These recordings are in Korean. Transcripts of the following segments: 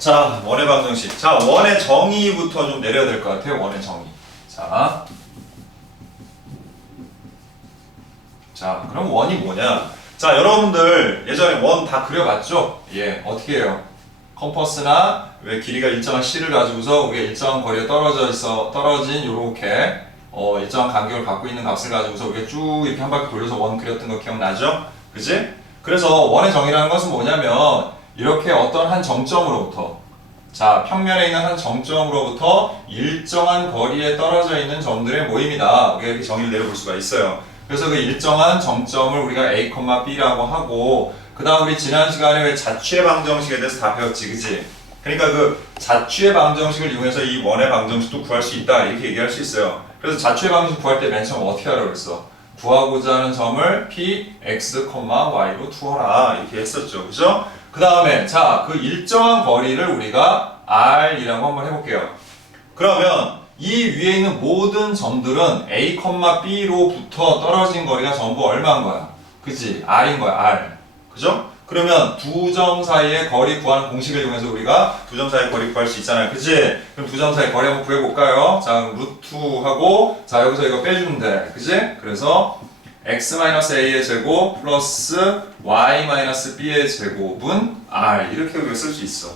자, 원의 방정식. 자, 원의 정의부터 좀 내려야 될 것 같아요. 원의 정의. 자, 그럼 원이 뭐냐? 자, 여러분들 예전에 원 다 그려봤죠? 예, 어떻게 해요? 컴퍼스나 왜 길이가 일정한 C를 가지고서 우리가 일정한 거리에 떨어진 요렇게 일정한 간격을 갖고 있는 값을 가지고서 우리가 쭉 이렇게 한 바퀴 돌려서 원 그렸던 거 기억나죠? 그지? 그래서 원의 정의라는 것은 뭐냐면 이렇게 어떤 한 정점으로부터, 자, 평면에 있는 한 정점으로부터 일정한 거리에 떨어져 있는 점들의 모임이다. 우리가 이렇게 정의를 내려볼 수가 있어요. 그래서 그 일정한 정점을 우리가 A, B라고 하고, 그 다음 우리 지난 시간에 왜 자취의 방정식에 대해서 다 배웠지, 그지? 그러니까 그 자취의 방정식을 이용해서 이 원의 방정식도 구할 수 있다, 이렇게 얘기할 수 있어요. 그래서 자취의 방정식 구할 때 맨 처음 어떻게 하라고 그랬어? 구하고자 하는 점을 P, X, Y로 두어라, 이렇게 했었죠. 그죠? 그 다음에 자, 그 일정한 거리를 우리가 R이라고 한번 해볼게요. 그러면 이 위에 있는 모든 점들은 A, B로부터 떨어진 거리가 전부 얼마인 거야? 그치? R인 거야, R. 그죠? 그러면 두 점 사이의 거리 구하는 공식을 이용해서 우리가 두 점 사이의 거리 구할 수 있잖아요. 그치? 그럼 두 점 사이의 거리 한번 구해볼까요? 자, 루트 하고, 자, 여기서 이거 빼주면 돼. 그치? 그래서 x-a의 제곱 플러스 y-b의 제곱은 r, 이렇게 우리가 쓸 수 있어.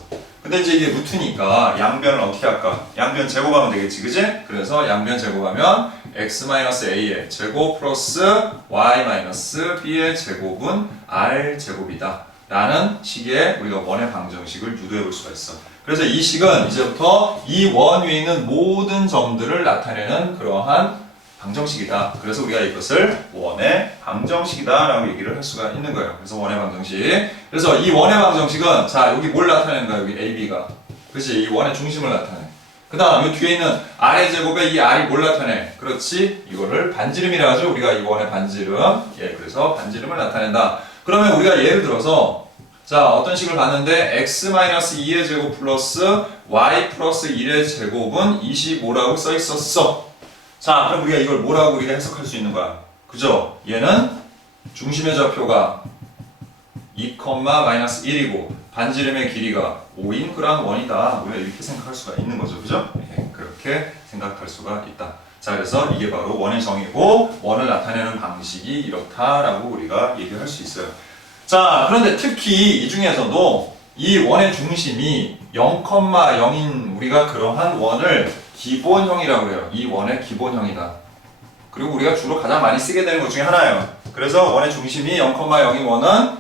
근데 이제 이게 루트니까 양변을 어떻게 할까? 양변 제곱하면 되겠지, 그지? 그래서 양변 제곱하면 x-a의 제곱 플러스 y-b의 제곱은 r 제곱이다 라는 식의 우리가 원의 방정식을 유도해 볼 수가 있어. 그래서 이 식은 이제부터 이 원 위에 있는 모든 점들을 나타내는 그러한 방정식이다. 그래서 우리가 이것을 원의 방정식이다 라고 얘기를 할 수가 있는 거예요. 그래서 원의 방정식. 그래서 이 원의 방정식은, 자, 여기 뭘 나타내는 거야? 여기 AB가. 그치? 이 원의 중심을 나타내. 그 다음, 이 뒤에 있는 R의 제곱에 이 R이 뭘 나타내? 그렇지? 이거를 반지름이라 하죠? 우리가 이 원의 반지름. 예, 그래서 반지름을 나타낸다. 그러면 우리가 예를 들어서, 자, 어떤 식을 봤는데, x-2의 제곱 플러스 y 플러스 1의 제곱은 25라고 써 있었어. 자, 그럼 우리가 이걸 뭐라고 우리가 해석할 수 있는 거야? 그죠? 얘는 중심의 좌표가 2,-1이고 반지름의 길이가 5인 그런 원이다. 우리가 이렇게 생각할 수가 있는 거죠. 그죠? 네, 그렇게 생각할 수가 있다. 자, 그래서 이게 바로 원의 정의고 원을 나타내는 방식이 이렇다라고 우리가 얘기할 수 있어요. 자, 그런데 특히 이 중에서도 이 원의 중심이 0,0인 우리가 그러한 원을 기본형이라고 해요. 이 원의 기본형이다. 그리고 우리가 주로 가장 많이 쓰게 되는 것 중에 하나예요. 그래서 원의 중심이 0,0인 원은,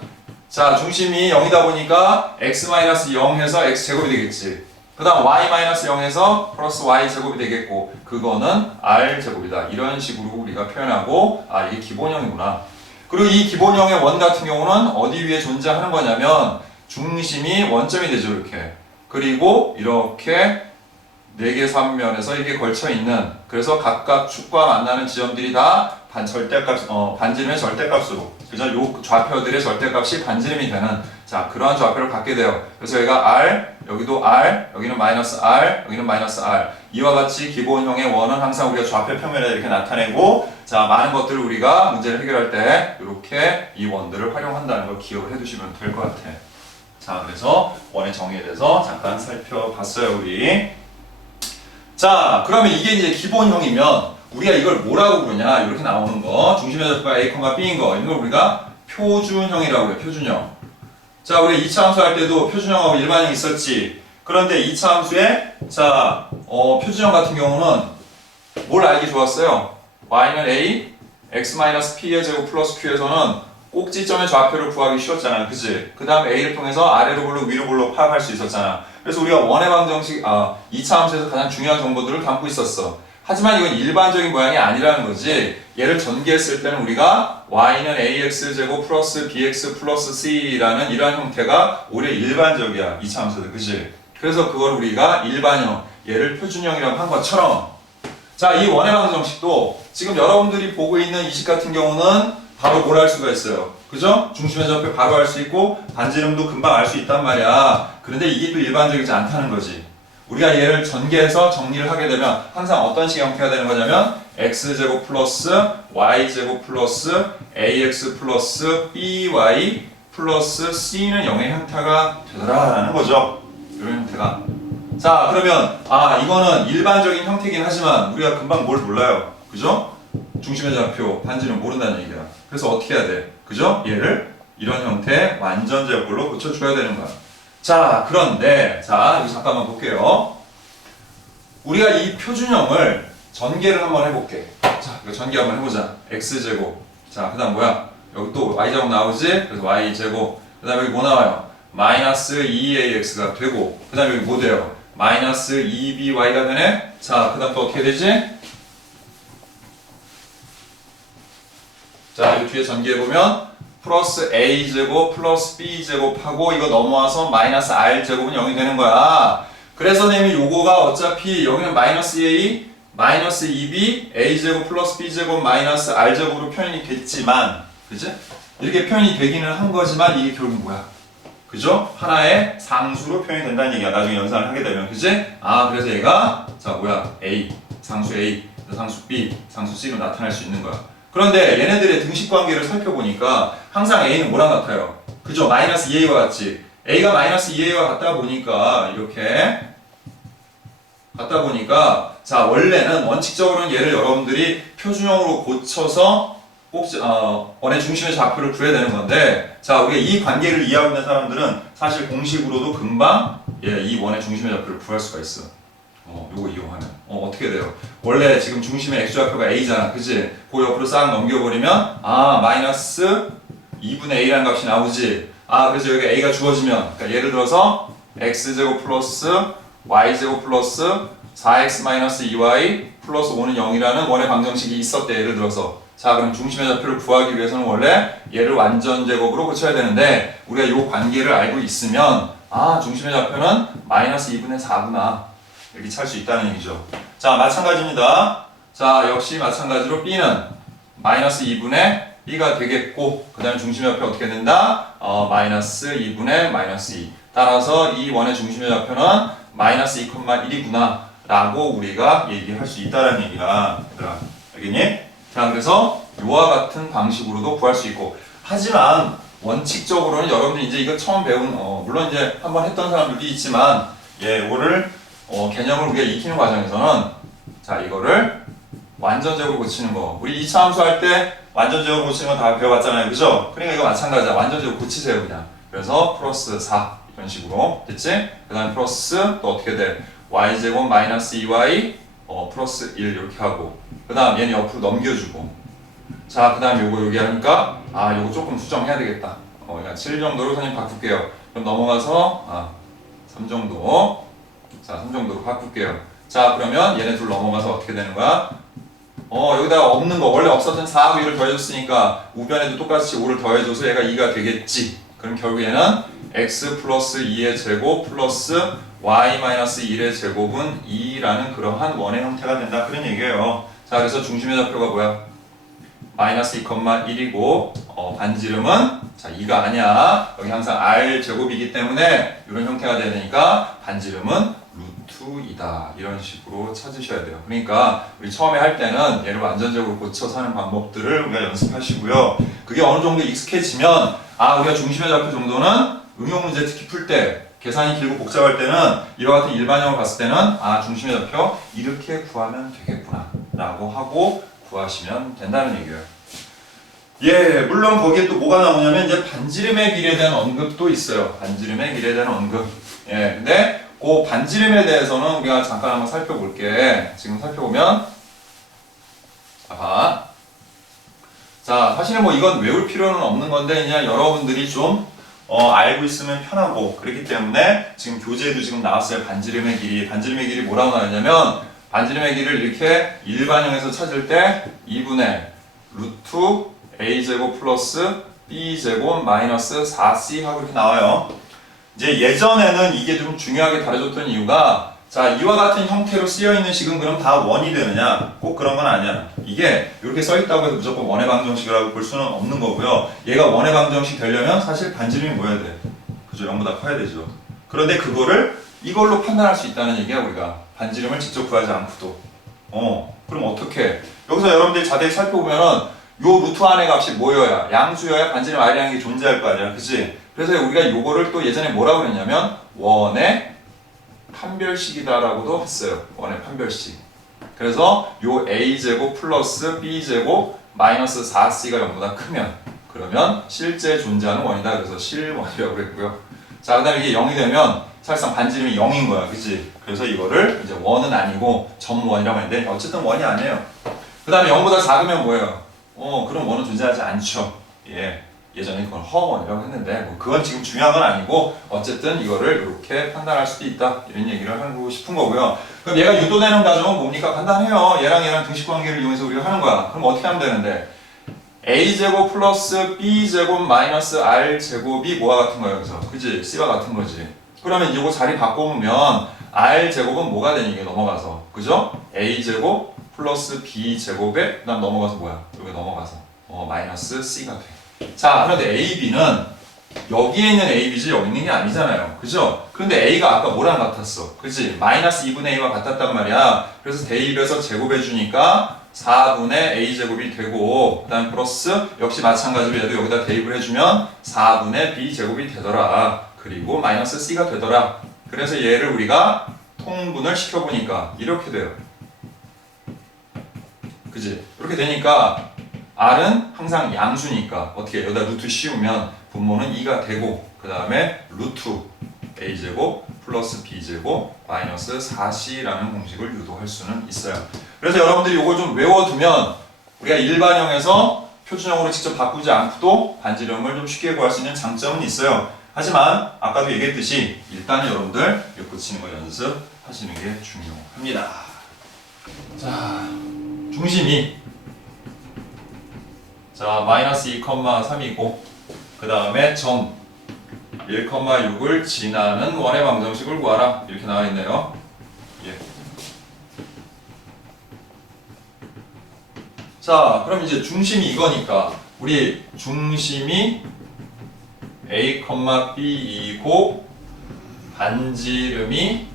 자, 중심이 0이다 보니까 x-0 해서 x제곱이 되겠지. 그 다음 y-0 해서 플러스 y제곱이 되겠고, 그거는 r제곱이다. 이런 식으로 우리가 표현하고, 아, 이게 기본형이구나. 그리고 이 기본형의 원 같은 경우는 어디 위에 존재하는 거냐면 중심이 원점이 되죠. 이렇게. 그리고 이렇게 4개 삼면에서 이게 걸쳐 있는, 그래서 각각 축과 만나는 지점들이 다 반지름의 절대값으로, 그죠? 요 좌표들의 절대값이 반지름이 되는, 자, 그러한 좌표를 갖게 돼요. 그래서 여기가 R, 여기도 R, 여기는 마이너스 R, 여기는 마이너스 R. 이와 같이 기본형의 원은 항상 우리가 좌표 평면에 이렇게 나타내고, 자, 많은 것들을 우리가 문제를 해결할 때 이렇게 이 원들을 활용한다는 걸 기억을 해두시면 될 것 같아. 자, 그래서 원의 정의에 대해서 잠깐 살펴봤어요, 우리. 자, 그러면 이게 이제 기본형이면 우리가 이걸 뭐라고 부르냐? 이렇게 나오는 거, 중심의 좌표가 A, B인 거, 이걸 우리가 표준형이라고 해요. 표준형. 자, 우리가 2차 함수 할 때도 표준형하고 일반형이 있었지. 그런데 2차 함수에, 자, 표준형 같은 경우는 뭘 알기 좋았어요? y는 a, x-p의 제곱 플러스 q에서는 꼭지점의 좌표를 구하기 쉬웠잖아. 그치? 그 다음 a를 통해서 아래로 블록, 위로 블록 파악할 수 있었잖아. 그래서 우리가 원의 방정식, 2차 함수에서 가장 중요한 정보들을 담고 있었어. 하지만 이건 일반적인 모양이 아니라는 거지. 얘를 전개했을 때는 우리가 y는 ax제곱 플러스 bx 플러스 c라는 이러한 형태가 오히려 일반적이야. 2차 함수들. 그치? 그래서 그걸 우리가 일반형, 얘를 표준형이라고 한 것처럼, 자, 이 원의 방정식도 지금 여러분들이 보고 있는 이 식 같은 경우는 바로 뭘 할 수가 있어요. 그죠? 중심의 좌표 바로 알 수 있고 반지름도 금방 알 수 있단 말이야. 그런데 이게 또 일반적이지 않다는 거지. 우리가 얘를 전개해서 정리를 하게 되면 항상 어떤 식의 형태가 되는 거냐면 x제곱 플러스 y제곱 플러스 ax 플러스 by 플러스 c는 0의 형태가 되더라라는 거죠. 이런 형태가 자, 그러면 이거는 일반적인 형태이긴 하지만 우리가 금방 뭘 몰라요. 그죠? 중심의 좌표, 반지름 모른다는 얘기야. 그래서 어떻게 해야 돼? 그죠? 얘를 이런 형태 완전 제곱으로 고쳐줘야 되는 거야. 자, 그런데 자, 여기 잠깐만 볼게요. 우리가 이 표준형을 전개를 한번 해볼게. 자, 이거 전개 한번 해보자. x제곱. 자, 그 다음 뭐야? 여기 또 y제곱 나오지? 그래서 y제곱. 그 다음에 여기 뭐 나와요? 마이너스 2ax가 되고, 그 다음에 여기 뭐 돼요? 마이너스 2by가 되네? 자, 그 다음 또 어떻게 되지? 자, 이 뒤에 전개해보면 플러스 a제곱 플러스 b제곱하고 이거 넘어와서 마이너스 r제곱은 0이 되는 거야. 그래서 선생님이 요거가 어차피 여기는 마이너스 a, 마이너스 2b, a제곱 플러스 b제곱 마이너스 r제곱으로 표현이 됐지만, 그지? 이렇게 표현이 되기는 한 거지만 이게 결국 뭐야? 그죠? 하나의 상수로 표현이 된다는 얘기야. 나중에 연산을 하게 되면, 그지? 그래서 얘가 자 뭐야? a, 상수 a, 상수 b, 상수 c로 나타날 수 있는 거야. 그런데 얘네들의 등식 관계를 살펴보니까 항상 a는 뭐랑 같아요? 그죠? 마이너스 2a와 같지? a가 마이너스 2a와 같다 보니까 이렇게 같다 보니까 자 원래는 원칙적으로는 얘를 여러분들이 표준형으로 고쳐서 꼭 원의 중심의 좌표를 구해야 되는 건데 자 우리가 이 관계를 이해하고 있는 사람들은 사실 공식으로도 금방 이 원의 중심의 좌표를 구할 수가 있어. 요거 이용하면 어떻게 돼요? 원래 지금 중심의 x좌표가 a잖아, 그치? 그 옆으로 싹 넘겨버리면 마이너스 2분의 a라는 값이 나오지. 그래서 여기 a가 주어지면 그러니까 예를 들어서 x제곱 플러스 y제곱 플러스 4x 마이너스 2y 플러스 5는 0이라는 원의 방정식이 있었대. 예를 들어서 자 그럼 중심의 좌표를 구하기 위해서는 원래 얘를 완전 제곱으로 고쳐야 되는데 우리가 이 관계를 알고 있으면 중심의 좌표는 마이너스 2분의 4구나 이렇게 찰 수 있다는 얘기죠. 자 마찬가지입니다. 자 역시 마찬가지로 b는 마이너스 2분의 b가 되겠고 그 다음에 중심의 좌표 어떻게 된다? 마이너스 2분의 마이너스 2 따라서 이 원의 중심의 좌표는 마이너스 2,1이구나 라고 우리가 얘기할 수 있다는 얘기야. 얘들아 알겠니? 자 그래서 이와 같은 방식으로도 구할 수 있고 하지만 원칙적으로는 여러분들이 이제 이거 처음 배운 물론 이제 한번 했던 사람들도 있지만 이거를 개념을 우리가 익히는 과정에서는 자 이거를 완전제곱으로 고치는 거 우리 2차 함수 할 때 완전제곱으로 고치는 거 다 배워봤잖아요, 그죠? 그러니까 이거 마찬가지야. 완전제곱 고치세요 그냥. 그래서 플러스 4 이런 식으로 됐지? 그 다음에 플러스 또 어떻게 돼? y제곱 마이너스 2y 플러스 1 이렇게 하고 그 다음 얘는 옆으로 넘겨주고 자 그 다음 요거 여기 하니까 요거 조금 수정해야 되겠다. 그냥 7 정도로 선생님 바꿀게요. 그럼 넘어가서 3 정도 자 3 정도로 바꿀게요. 자 그러면 얘네 둘 넘어가서 어떻게 되는 거야? 여기다가 없는 거 원래 없었던 4하고 2를 더해줬으니까 우변에도 똑같이 5를 더해줘서 얘가 2가 되겠지. 그럼 결국 얘는 x 플러스 2의 제곱 플러스 y 마이너스 1의 제곱은 2라는 그러한 원의 형태가 된다. 그런 얘기예요. 자 그래서 중심의 좌표가 뭐야? 마이너스 2,1이고 반지름은 자 2가 아니야. 여기 항상 r 제곱이기 때문에 이런 형태가 돼야 되니까 반지름은 루트 2다. 이런 식으로 찾으셔야 돼요. 그러니까 우리 처음에 할 때는 얘를 완전적으로 고쳐서 하는 방법들을 우리가 연습하시고요. 그게 어느 정도 익숙해지면 우리가 중심의 좌표 정도는 응용 문제 특히 풀 때 계산이 길고 복잡할 때는 이와 같은 일반형을 봤을 때는 중심의 좌표 이렇게 구하면 되겠구나 라고 하고 구하시면 된다는 얘기예요. 물론 거기에 또 뭐가 나오냐면 이제 반지름의 길에 대한 언급도 있어요. 반지름의 길에 대한 언급. 근데 그 반지름에 대해서는 우리가 잠깐 한번 살펴볼게. 지금 살펴보면 자 사실은 뭐 이건 외울 필요는 없는 건데 그냥 여러분들이 좀 알고 있으면 편하고 그렇기 때문에 지금 교재에도 지금 나왔어요. 반지름의 길이 뭐라고 나왔냐면 반지름의 길을 이렇게 일반형에서 찾을 때 2분의 루트 a제곱 플러스 b제곱 마이너스 4c 하고 이렇게 나와요. 이제 예전에는 이게 좀 중요하게 다뤄줬던 이유가 자 이와 같은 형태로 쓰여있는 식은 그럼 다 원이 되느냐? 꼭 그런 건 아니야. 이게 이렇게 써있다고 해서 무조건 원의 방정식이라고 볼 수는 없는 거고요. 얘가 원의 방정식 되려면 사실 반지름이 뭐여야 돼? 그죠? 0보다 커야 되죠. 그런데 그거를 이걸로 판단할 수 있다는 얘기야 우리가. 반지름을 직접 구하지 않고도. 그럼 어떻게? 여기서 여러분들이 자세히 살펴보면은 요 루트 안의 값이 뭐여야? 양수여야 반지름 R이라는 게 존재할 거 아니야. 그치? 그래서 우리가 요거를 또 예전에 뭐라고 그랬냐면 원의 판별식이다라고도 했어요. 원의 판별식. 그래서 요 a제곱 플러스 b제곱 마이너스 4c가 0보다 크면 그러면 실제 존재하는 원이다. 그래서 실원이라고 그랬고요. 자, 그 다음에 이게 0이 되면 사실상 반지름이 0인 거야. 그치? 그래서 이거를 이제 원은 아니고 점원이라고 하는데 어쨌든 원이 아니에요. 그 다음에 0보다 작으면 뭐예요? 그럼 원은 존재하지 않죠. 예전에 그건 허원이라고 했는데 뭐 그건 지금 중요한 건 아니고 어쨌든 이거를 이렇게 판단할 수도 있다. 이런 얘기를 하고 싶은 거고요. 그럼 얘가 유도되는 과정은 뭡니까? 간단해요. 얘랑 등식 관계를 이용해서 우리가 하는 거야. 그럼 어떻게 하면 되는데? a제곱 플러스 b제곱 마이너스 r제곱이 뭐와 같은 거예요? 그래서 그지? c와 같은 거지. 그러면 이거 자리 바꿔보면 r제곱은 뭐가 되니? 이게 넘어가서 그죠? a제곱 플러스 b제곱에 그 다음 넘어가서 뭐야? 여기 넘어가서 마이너스 c가 돼. 자, 그런데 AB는 여기에 있는 AB지 여기 있는 게 아니잖아요. 그죠? 그런데 A가 아까 뭐랑 같았어? 그치? 마이너스 2분의 A와 같았단 말이야. 그래서 대입해서 제곱해주니까 4분의 A제곱이 되고 그 다음 플러스 역시 마찬가지로 얘도 여기다 대입을 해주면 4분의 B제곱이 되더라. 그리고 마이너스 C가 되더라. 그래서 얘를 우리가 통분을 시켜보니까 이렇게 돼요. 그치? 이렇게 되니까 R은 항상 양수니까 어떻게 여기다 루트 씌우면 분모는 2가 되고 그 다음에 루트 A제곱 플러스 B제곱 마이너스 4C라는 공식을 유도할 수는 있어요. 그래서 여러분들이 이걸 좀 외워두면 우리가 일반형에서 표준형으로 직접 바꾸지 않고도 반지름을 좀 쉽게 구할 수 있는 장점은 있어요. 하지만 아까도 얘기했듯이 일단은 여러분들 엮어치는 거 연습하시는 게 중요합니다. 자, 중심이 마이너스 2,3이고 그 다음에 점 1,6을 지나는 원의 방정식을 구하라. 이렇게 나와 있네요. 자, 그럼 이제 중심이 이거니까 우리 중심이 a, b이고 반지름이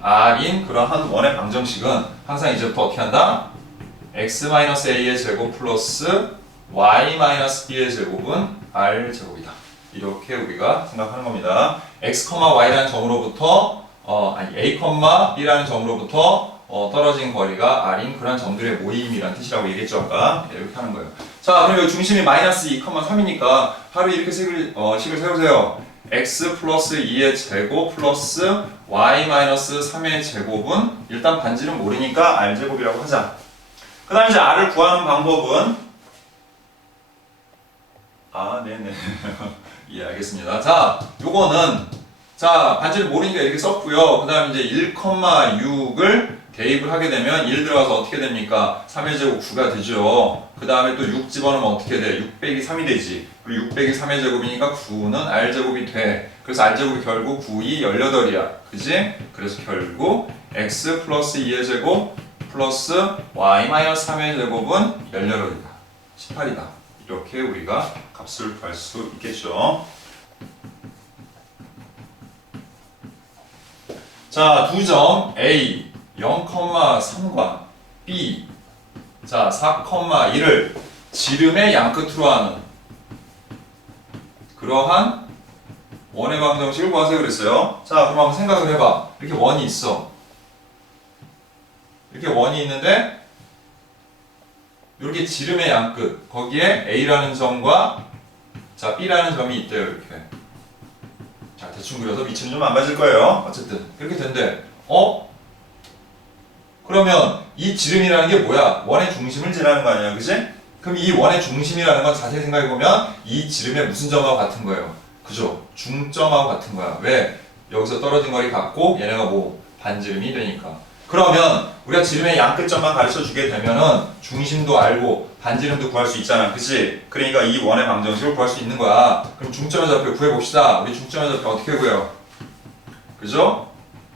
r인 그러한 원의 방정식은 항상 이제부터 어떻게 한다? x-a의 제곱 플러스 y-b의 제곱은 r제곱이다. 이렇게 우리가 생각하는 겁니다. x, y라는 점으로부터 a, b라는 점으로부터 떨어진 거리가 r인 그런 점들의 모임이라는 뜻이라고 얘기했죠 아까. 이렇게 하는 거예요. 자, 그럼 여기 중심이 마이너스 2,3이니까 바로 이렇게 식을 세우세요. x 플러스 2의 제곱 플러스 y-3의 제곱은 일단 반지름 모르니까 r제곱이라고 하자. 그 다음에 이제 r을 구하는 방법은 네네. 예, 알겠습니다. 자, 요거는 반지름 모르니까 이렇게 썼고요. 그 다음에 이제 1,6을 대입을 하게 되면 1 들어가서 어떻게 됩니까? 3의 제곱 9가 되죠. 그 다음에 또 6 집어넣으면 어떻게 돼? 6 빼기 3이 되지. 그리고 6 빼기 3의 제곱이니까 9는 r제곱이 돼. 그래서 r제곱이 결국 9, 2, 18이야. 그지? 그래서 결국 x 플러스 2의 제곱 플러스 y-3의 제곱은 18이다. 18이다. 이렇게 우리가 값을 구할 수 있겠죠. 자, 두 점 A 0,3과 B 4,1을 지름의 양끝으로 하는 그러한 원의 방정식을 구하세요 그랬어요. 자, 그럼 한번 생각을 해봐. 이렇게 원이 있어. 이렇게 원이 있는데 이렇게 지름의 양끝 거기에 A라는 점과 B라는 점이 있대요. 이렇게 대충 그려서 위치는 좀 안 맞을 거예요. 어쨌든 이렇게 된대. 그러면 이 지름이라는 게 뭐야? 원의 중심을 지나는 거 아니야, 그치? 그럼 이 원의 중심이라는 건 자세히 생각해보면 이 지름의 무슨 점하고 같은 거예요? 그죠? 중점하고 같은 거야. 왜? 여기서 떨어진 거리 같고 얘네가 뭐 반지름이 되니까. 그러면 우리가 지름의 양끝점만 가르쳐 주게 되면은 중심도 알고 반지름도 구할 수 있잖아. 그치? 그러니까 이 원의 방정식을 구할 수 있는 거야. 그럼 중점의 좌표 구해봅시다. 우리 중점의 좌표 어떻게 구해요? 그죠?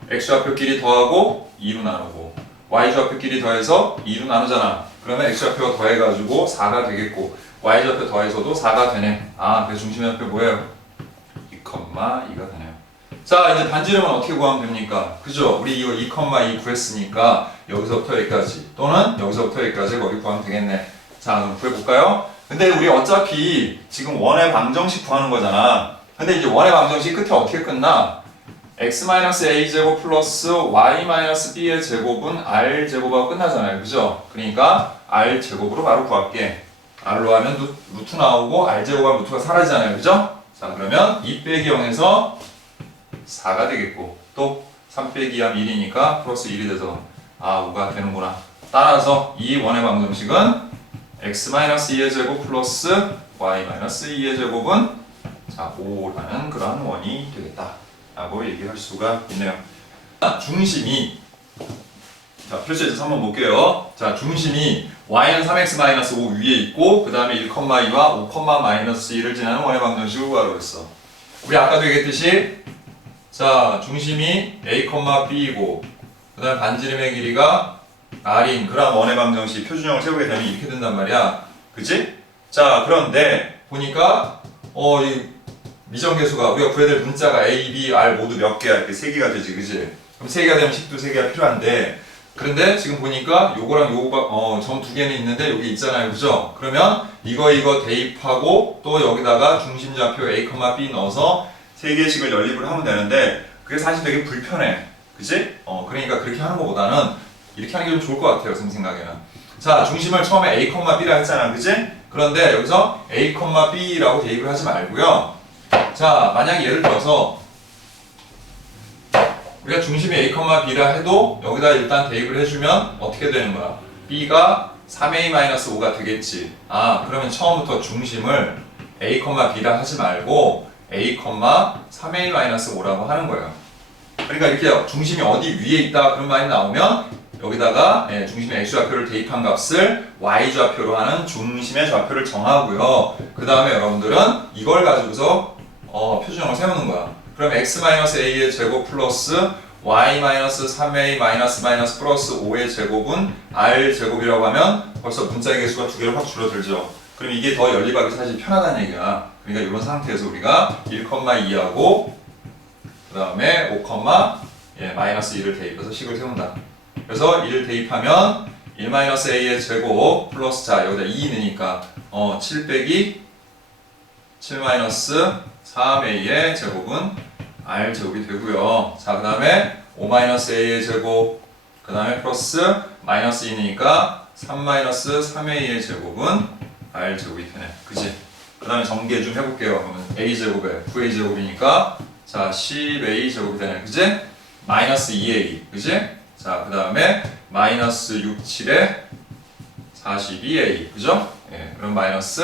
x좌표끼리 더하고 2로 나누고 y좌표끼리 더해서 2로 나누잖아. 그러면 x좌표가 더해가지고 4가 되겠고 y좌표 더해서도 4가 되네. 그래서 중심의 좌표 뭐예요? 2,2가 되네요. 자, 이제 반지름은 어떻게 구하면 됩니까? 그죠? 우리 이거 2,2 구했으니까 여기서부터 여기까지 또는 여기서부터 여기까지 거기 구하면 되겠네. 자, 그럼 구해볼까요? 근데 우리 어차피 지금 원의 방정식 구하는 거잖아. 근데 이제 원의 방정식 끝에 어떻게 끝나? x-a제곱 플러스 y-b의 제곱은 r제곱하고 끝나잖아요. 그죠? 그러니까 r제곱으로 바로 구할게. r로 하면 루트 나오고 r제곱하면 루트가 사라지잖아요. 그죠? 자, 그러면 2 빼기 0에서 4가 되겠고 또 3 빼기 2하면 1이니까 플러스 1이 돼서 5가 되는구나. 따라서 이 원의 방정식은 x-2의 제곱 플러스 y-2의 제곱은 자 5라는 그러한 원이 되겠다 라고 얘기할 수가 있네요. 중심이 자 표시해서 한번 볼게요. 자 중심이 y는 3x-5 위에 있고 그 다음에 1,2와 5,-1을 지나는 원의 방정식을 구하라고 했어. 우리 아까도 얘기했듯이 자 중심이 a, b이고 그 다음에 반지름의 길이가 r인 그런 원의 방정식 표준형을 세우게 되면 이렇게 된단 말이야. 그치? 자 그런데 보니까 이 미정계수가 우리가 구해야 될 문자가 a, b, r 모두 몇 개야? 이렇게 3개가 되지. 그치? 그럼 3개가 되면 식도 3개가 필요한데 그런데 지금 보니까 요거랑 요거가 점 2개는 있는데 여기 있잖아요. 그죠? 그러면 이거 대입하고 또 여기다가 중심좌표 a, b 넣어서 3개씩을 연립을 하면 되는데 그게 사실 되게 불편해. 그치? 그러니까 그렇게 하는 것보다는 이렇게 하는 게 좀 좋을 것 같아요. 제 생각에는. 자, 중심을 처음에 a, b라 했잖아. 그치? 그런데 여기서 a, b라고 대입을 하지 말고요. 자, 만약 예를 들어서 우리가 중심이 a, b라 해도 여기다 일단 대입을 해주면 어떻게 되는 거야? b가 3a-5가 되겠지. 그러면 처음부터 중심을 a, b라 하지 말고 a, 3a-5라고 하는 거예요. 그러니까 이렇게 중심이 어디 위에 있다 그런 말이 나오면 여기다가 중심의 x좌표를 대입한 값을 y좌표로 하는 중심의 좌표를 정하고요. 그 다음에 여러분들은 이걸 가지고서 표준형을 세우는 거야. 그럼 x-a의 제곱 플러스 y-3a 마이너스 플러스 5의 제곱은 r 제곱이라고 하면 벌써 문자의 개수가 2개로 확 줄어들죠. 그럼 이게 더 연립하기 사실 편하다는 얘기야. 그러니까 이런 상태에서 우리가 1,2하고 그 다음에 5,-1을 대입해서 식을 세운다. 그래서 1을 대입하면 1-a의 제곱 플러스 자 여기다 2 넣으니까 7 빼기 7-3a의 제곱은 r 제곱이 되고요. 자 그 다음에 5-a의 제곱 그 다음에 플러스 마이너스 2니까 3-3a의 제곱은 r 제곱이 되네. 그지? 그 다음에 전개 좀 해볼게요. 그러면 a 제곱에 9a 제곱이니까 자 10a 제곱이 되네. 그지? 마이너스 2a 그지? 자 그 다음에 마이너스 6, 7에 42a 그죠? 예, 그럼 마이너스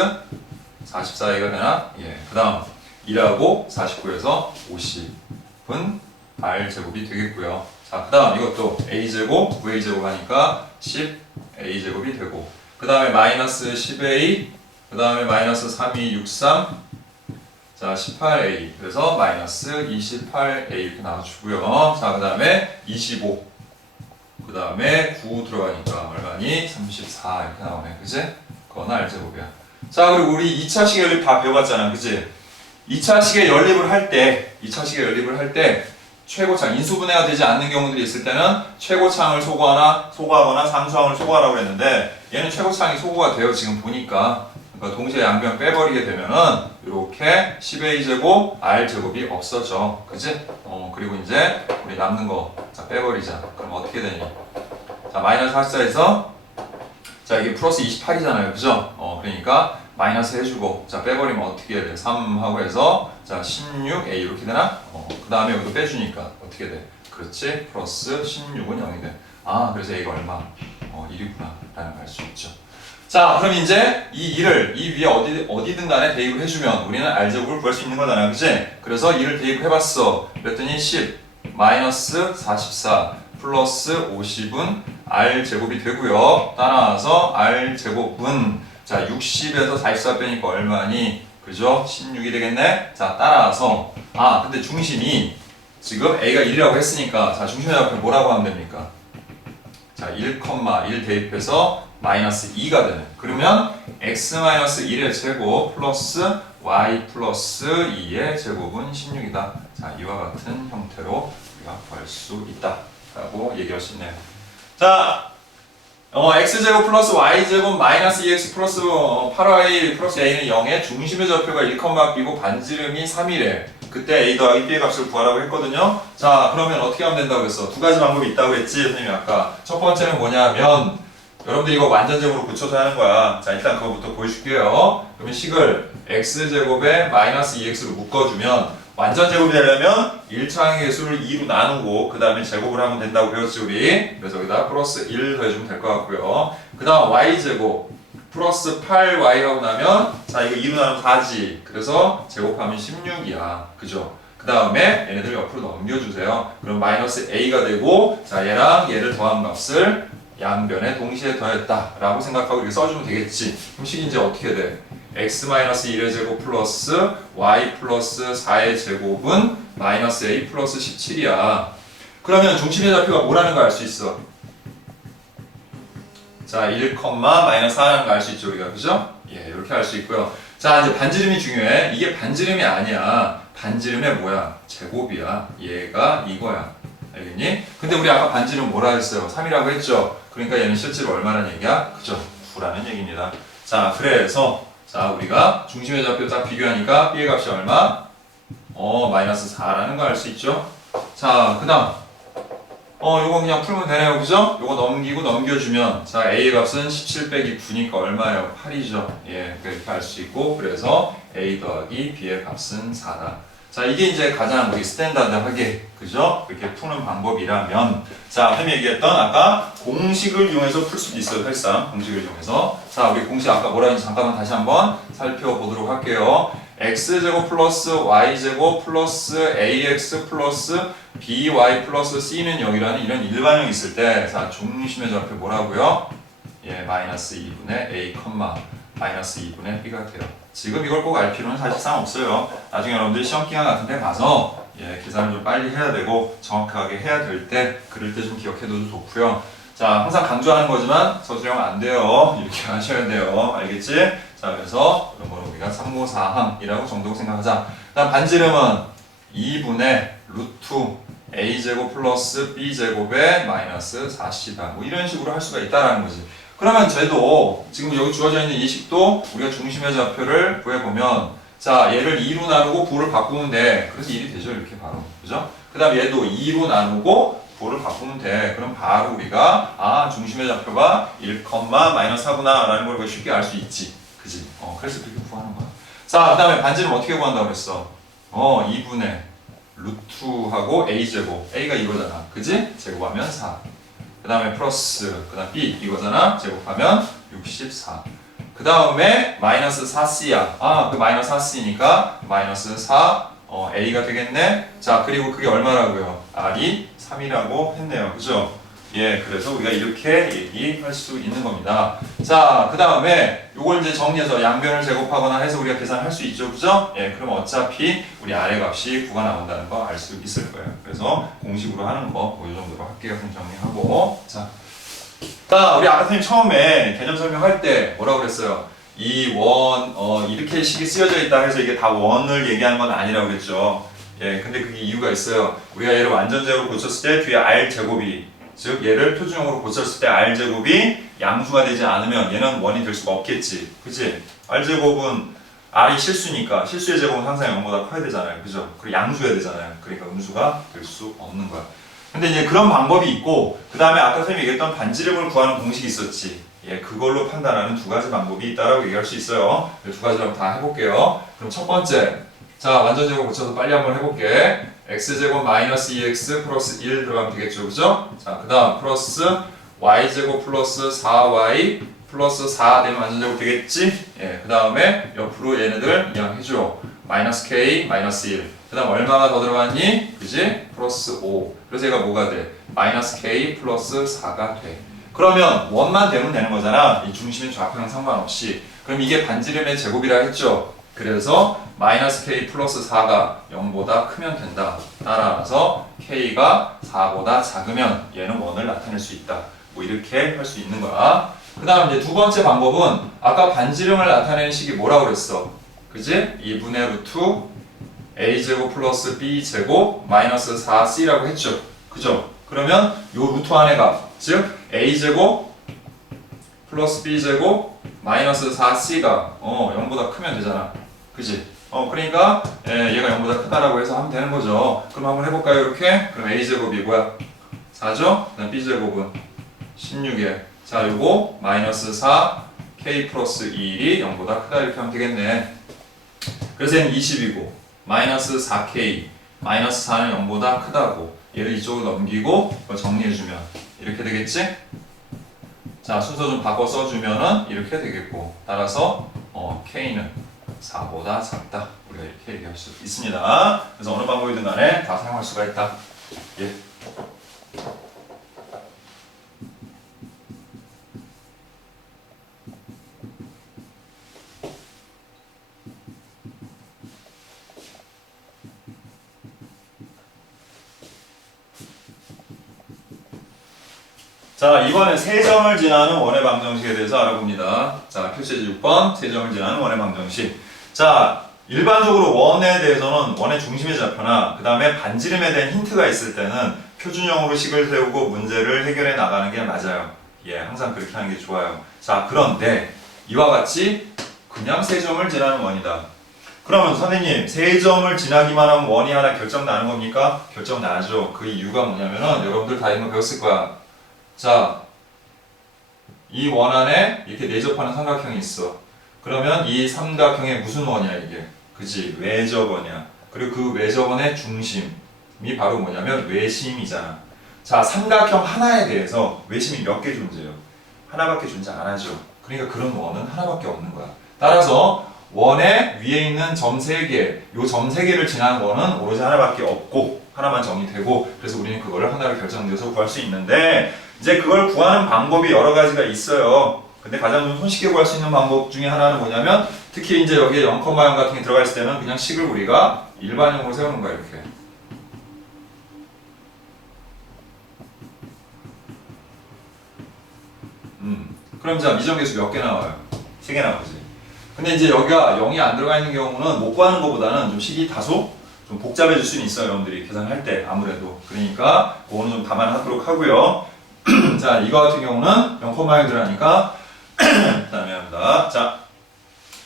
44a가 되나? 예, 그 다음 1하고 49에서 50은 r제곱이 되겠고요. 자, 그 다음 이것도 a제곱, 9a제곱 하니까 10a제곱이 되고 그 다음에 마이너스 10a 그 다음에 마이너스 32, 63 자, 18a 그래서 마이너스 28a 이렇게 나와주고요. 자, 그 다음에 25 그 다음에 9 들어가니까 얼마니? 34 이렇게 나오네. 그치? 그건 r제곱이야. 자, 그리고 우리 2차식의 연립 다 배워봤잖아. 그치? 2차식의 연립을 할 때 최고창, 인수분해가 되지 않는 경우들이 있을 때는 최고창을 소거하거나 상수항을 소거하라고 했는데 얘는 최고창이 소거가 돼요. 지금 보니까. 그러니까 동시에 양변 빼버리게 되면은 이렇게 10a 제곱 r 제곱이 없어져. 그치? 그리고 이제 우리 남는 거 자, 빼버리자. 그럼 어떻게 되니? 자, 마이너스 44에서 자, 이게 플러스 28이잖아요. 그죠? 그러니까 마이너스 해주고 자, 빼버리면 어떻게 해야 돼? 3하고 해서 자, 16a 이렇게 되나? 그 다음에 여기도 빼주니까 어떻게 돼? 그렇지? 플러스 16은 0이 돼. 그래서 a가 얼마? 1이구나 라는 걸 알 수 있죠. 자, 그럼 이제 이 2를 이 위에 어디든 간에 대입을 해주면 우리는 r제곱을 구할 수 있는 거잖아. 그치? 그래서 2를 대입해봤어. 그랬더니 10 마이너스 44 플러스 50은 r제곱이 되고요. 따라서 r제곱은 자 60에서 44 빼니까 얼마니? 그죠? 16이 되겠네? 자, 따라서 근데 중심이 지금 a가 1이라고 했으니까 자, 중심의 좌표 뭐라고 하면 됩니까? 자, 1, 1 대입해서 마이너스 2가 되네. 그러면 x-1의 제곱 플러스 y 플러스 2의 제곱은 16이다. 자, 이와 같은 형태로 우리가 구할 수 있다. 라고 얘기할 수 있네요. 자, x제곱 플러스 y제곱 마이너스 2x 플러스 8y 플러스 a는 0의 중심의 좌표가 1, b고 반지름이 3이래. 그때 a 더하기 b의 값을 구하라고 했거든요. 자, 그러면 어떻게 하면 된다고 했어? 두 가지 방법이 있다고 했지, 선생님이 아까. 첫 번째는 뭐냐면 여러분들 이거 완전제곱으로 붙여서 하는 거야. 자, 일단 그거부터 보여줄게요. 그러면 식을 x제곱에 마이너스 2x로 묶어주면 완전제곱이 되려면 1차항의 개수를 2로 나누고 그 다음에 제곱을 하면 된다고 배웠지 우리. 그래서 여기다 플러스 1 더해주면 될 것 같고요. 그 다음 y제곱 플러스 8y 하고 나면 자 이거 2로 나누면 4지. 그래서 제곱하면 16이야. 그죠? 그 다음에 얘네들 옆으로 넘겨주세요. 그럼 마이너스 a가 되고 자 얘랑 얘를 더한 값을 양변에 동시에 더했다 라고 생각하고 이렇게 써주면 되겠지. 그럼 식이 이제 어떻게 돼? x-1의 제곱 플러스 y 플러스 4의 제곱은 마이너스 a 플러스 17이야. 그러면 중심의 좌표가 뭐라는 거 알 수 있어? 자, 1, 마이너스 4라는 거 알 수 있죠, 우리가. 그죠? 예, 이렇게 알 수 있고요. 자, 이제 반지름이 중요해. 이게 반지름이 아니야. 반지름의 뭐야? 제곱이야. 얘가 이거야. 알겠니? 근데 우리 아까 반지름 뭐라 했어요? 3이라고 했죠? 그러니까 얘는 실제로 얼마라는 얘기야? 그죠? 9라는 얘기입니다. 자, 그래서 자, 우리가 중심의 좌표 딱 비교하니까 b의 값이 얼마? 마이너스 4라는 거 알 수 있죠? 자, 그 다음 요거 그냥 풀면 되네요. 그죠? 요거 넘기고 넘겨주면 자 A의 값은 17 빼기 9니까 얼마예요? 8이죠. 예, 그렇게 알 수 있고 그래서 A 더하기 B의 값은 4다. 자 이게 이제 가장 우리 스탠다드하게 그죠? 그렇게 푸는 방법이라면 자 선생님이 얘기했던 아까 공식을 이용해서 풀 수도 있어요. 사실상 공식을 이용해서 자 우리 공식 아까 뭐라 했는지 잠깐만 다시 한번 살펴보도록 할게요. x제곱 플러스 y제곱 플러스 ax 플러스 by 플러스 c는 0이라는 이런 일반형이 있을 때 자 중심의 좌표 뭐라고요? 예, 마이너스 2분의 a, 마이너스 2분의 b가 돼요. 지금 이걸 꼭 알 필요는 사실상 없어요. 나중에 여러분들 시험 기간 같은 데 가서 예, 계산을 좀 빨리 해야 되고 정확하게 해야 될 때 그럴 때 좀 기억해둬도 좋고요. 자 항상 강조하는 거지만 서술형 안 돼요. 이렇게 하셔야 돼요. 알겠지? 자 그래서 이런 거는 우리가 3모4항이라고 정도 생각하자. 다음 반지름은 2분의 루트 a제곱 플러스 b제곱에 마이너스 4c다. 뭐 이런 식으로 할 수가 있다라는 거지. 그러면 쟤도 지금 여기 주어져 있는 이 식도 우리가 중심의 좌표를 구해보면 자 얘를 2로 나누고 부를 바꾸면 돼. 그래서 1이 되죠 이렇게 바로. 그죠? 그 다음 얘도 2로 나누고 부를 바꾸면 돼. 그럼 바로 우리가 중심의 좌표가 1, 마이너스 4구나 라는 걸 쉽게 알 수 있지. 그지? 그래서 그렇게 구하는 거야. 자, 그 다음에 반지름 어떻게 구한다고 그랬어? 2분의 루트하고 a제곱. a가 이거잖아. 그지? 제곱하면 4. 그 다음에 플러스, 그 다음 b 이거잖아. 제곱하면 64. 그 다음에 마이너스 4c야. 그 마이너스 4c니까 마이너스 4 a가 되겠네. 자, 그리고 그게 얼마라고요? r이 3이라고 했네요. 그죠? 예, 그래서 우리가 이렇게 얘기할 수 있는 겁니다. 자, 그 다음에 요걸 이제 정리해서 양변을 제곱하거나 해서 우리가 계산할 수 있죠. 그죠? 예, 그럼 어차피 우리 아래 값이 9가 나온다는 거 알 수 있을 거예요. 그래서 공식으로 하는 거 이 정도로 할게요. 정리하고. 자, 우리 아까 선생님 처음에 개념 설명할 때 뭐라고 그랬어요? 이 원, 이렇게 식이 쓰여져 있다 해서 이게 다 원을 얘기하는 건 아니라고 그랬죠. 예, 근데 그게 이유가 있어요. 우리가 얘를 완전제곱으로 고쳤을 때 뒤에 r제곱이 즉 얘를 표준형으로 고쳤을 때 r제곱이 양수가 되지 않으면 얘는 원이 될 수가 없겠지. 그치? r제곱은 r이 실수니까 실수의 제곱은 항상 0보다 커야 되잖아요. 그죠? 그리고 양수여야 되잖아요. 그러니까 음수가 될 수 없는 거야. 근데 이제 그런 방법이 있고 그 다음에 아까 선생님이 얘기했던 반지름을 구하는 공식이 있었지. 예, 그걸로 판단하는 두 가지 방법이 있다라고 얘기할 수 있어요. 두 가지를 다 해볼게요. 그럼 첫 번째, 자 완전제곱 고쳐서 빨리 한번 해볼게. x제곱 마이너스 2x 플러스 1 들어가면 되겠죠, 그죠? 자, 그 다음 플러스 y제곱 플러스 4y 플러스 4 되면 완전제곱 되겠지? 예, 그 다음에 옆으로 얘네들 이항해줘. 마이너스 k 마이너스 1. 그 다음 얼마가 더 들어갔니? 그지? 플러스 5. 그래서 얘가 뭐가 돼? 마이너스 k 플러스 4가 돼. 그러면 원만 되면 되는 거잖아. 이 중심의 좌표랑 상관없이. 그럼 이게 반지름의 제곱이라 했죠? 그래서 마이너스 k 플러스 4가 0보다 크면 된다. 따라서 k가 4보다 작으면 얘는 원을 나타낼 수 있다. 뭐 이렇게 할 수 있는 거야. 그 다음 이제 두 번째 방법은 아까 반지름을 나타내는 식이 뭐라고 그랬어? 그지? 2분의 루트 a제곱 플러스 b제곱 마이너스 4c라고 했죠. 그죠? 그러면 요 루트 안의 값, 즉 a제곱 플러스 b제곱 마이너스 4c가 0보다 크면 되잖아. 그지? 그러니까 얘가 0보다 크다라고 해서 하면 되는 거죠. 그럼 한번 해볼까요? 이렇게? 그럼 a제곱이 뭐야? 4죠? 그 다음 b제곱은 16에 자 요거 마이너스 4 k 플러스 1이 0보다 크다 이렇게 하면 되겠네. 그래서 얘는 20이고 마이너스 4k 마이너스 4는 0보다 크다고 얘를 이쪽으로 넘기고 이걸 정리해주면 이렇게 되겠지? 자 순서 좀 바꿔 써주면은 이렇게 되겠고 따라서 k는 4보다 작다 우리가 이렇게 얘기할 수 있습니다. 그래서 어느 방법이든 간에 다 사용할 수가 있다. 예. 자, 이번엔 세점을 지나는 원의 방정식에 대해서 알아봅니다. 자, 표시지 6번, 세점을 지나는 원의 방정식. 자, 일반적으로 원에 대해서는 원의 중심의 좌표나 그 다음에 반지름에 대한 힌트가 있을 때는 표준형으로 식을 세우고 문제를 해결해 나가는 게 맞아요. 예, 항상 그렇게 하는 게 좋아요. 자, 그런데 이와 같이 그냥 세점을 지나는 원이다. 그러면 선생님, 세점을 지나기만 하면 원이 하나 결정 나는 겁니까? 결정 나죠. 그 이유가 뭐냐면은 여러분들 다 이거 배웠을 거야. 자, 이 원 안에 이렇게 내접하는 삼각형이 있어. 그러면 이 삼각형의 무슨 원이야 이게? 그지? 외접원이야. 그리고 그 외접원의 중심이 바로 뭐냐면 외심이잖아. 자, 삼각형 하나에 대해서 외심이 몇 개 존재해요? 하나밖에 존재 안 하죠. 그러니까 그런 원은 하나밖에 없는 거야. 따라서 원의 위에 있는 점 3개, 요 점 3개를 지나는 원은 오로지 하나밖에 없고 하나만 정의되고 그래서 우리는 그거를 하나로 결정되어서 구할 수 있는데 이제 그걸 구하는 방법이 여러 가지가 있어요. 근데 가장 좀 손쉽게 구할 수 있는 방법 중에 하나는 뭐냐면 특히 이제 여기에 0,0 같은 게 들어가 있을 때는 그냥 식을 우리가 일반형으로 세우는 거야 이렇게. 그럼 자 미정계수 몇 개 나와요? 3개 나오지. 근데 이제 여기가 0이 안 들어가 있는 경우는 못 구하는 것보다는 좀 식이 다소 좀 복잡해질 수는 있어요. 여러분들이 계산할 때 아무래도. 그러니까 그거는 좀 감안하도록 하고요. 자, 이거 같은 경우는 0,0에 들어가니까 그다음에 합니다. 자,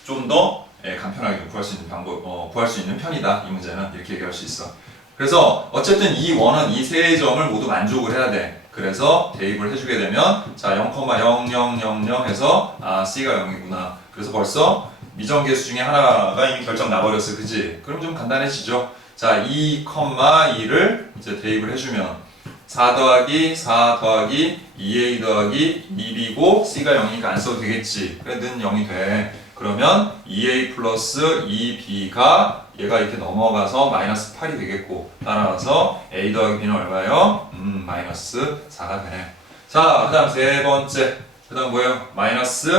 좀 더 간편하게 구할 수 있는 방법, 구할 수 있는 편이다. 이 문제는 이렇게 얘기할 수 있어. 그래서 어쨌든 이 원은 이 세 점을 모두 만족을 해야 돼. 그래서 대입을 해주게 되면 자 0,0000 해서 C가 0이구나. 그래서 벌써 미정계수 중에 하나가 이미 결정 나버렸어, 그지? 그럼 좀 간단해지죠. 자 2,2를 이제 대입을 해주면 4 더하기 4 더하기 2a 더하기 2b고 C가 0이니까 안 써도 되겠지. 그래 는 0이 돼. 그러면 2a 플러스 2b가 얘가 이렇게 넘어가서 마이너스 8이 되겠고 따라서 a 더하기 b는 얼마예요? 마이너스 4가 되네. 자, 그 다음 세 번째. 그 다음 뭐예요? 마이너스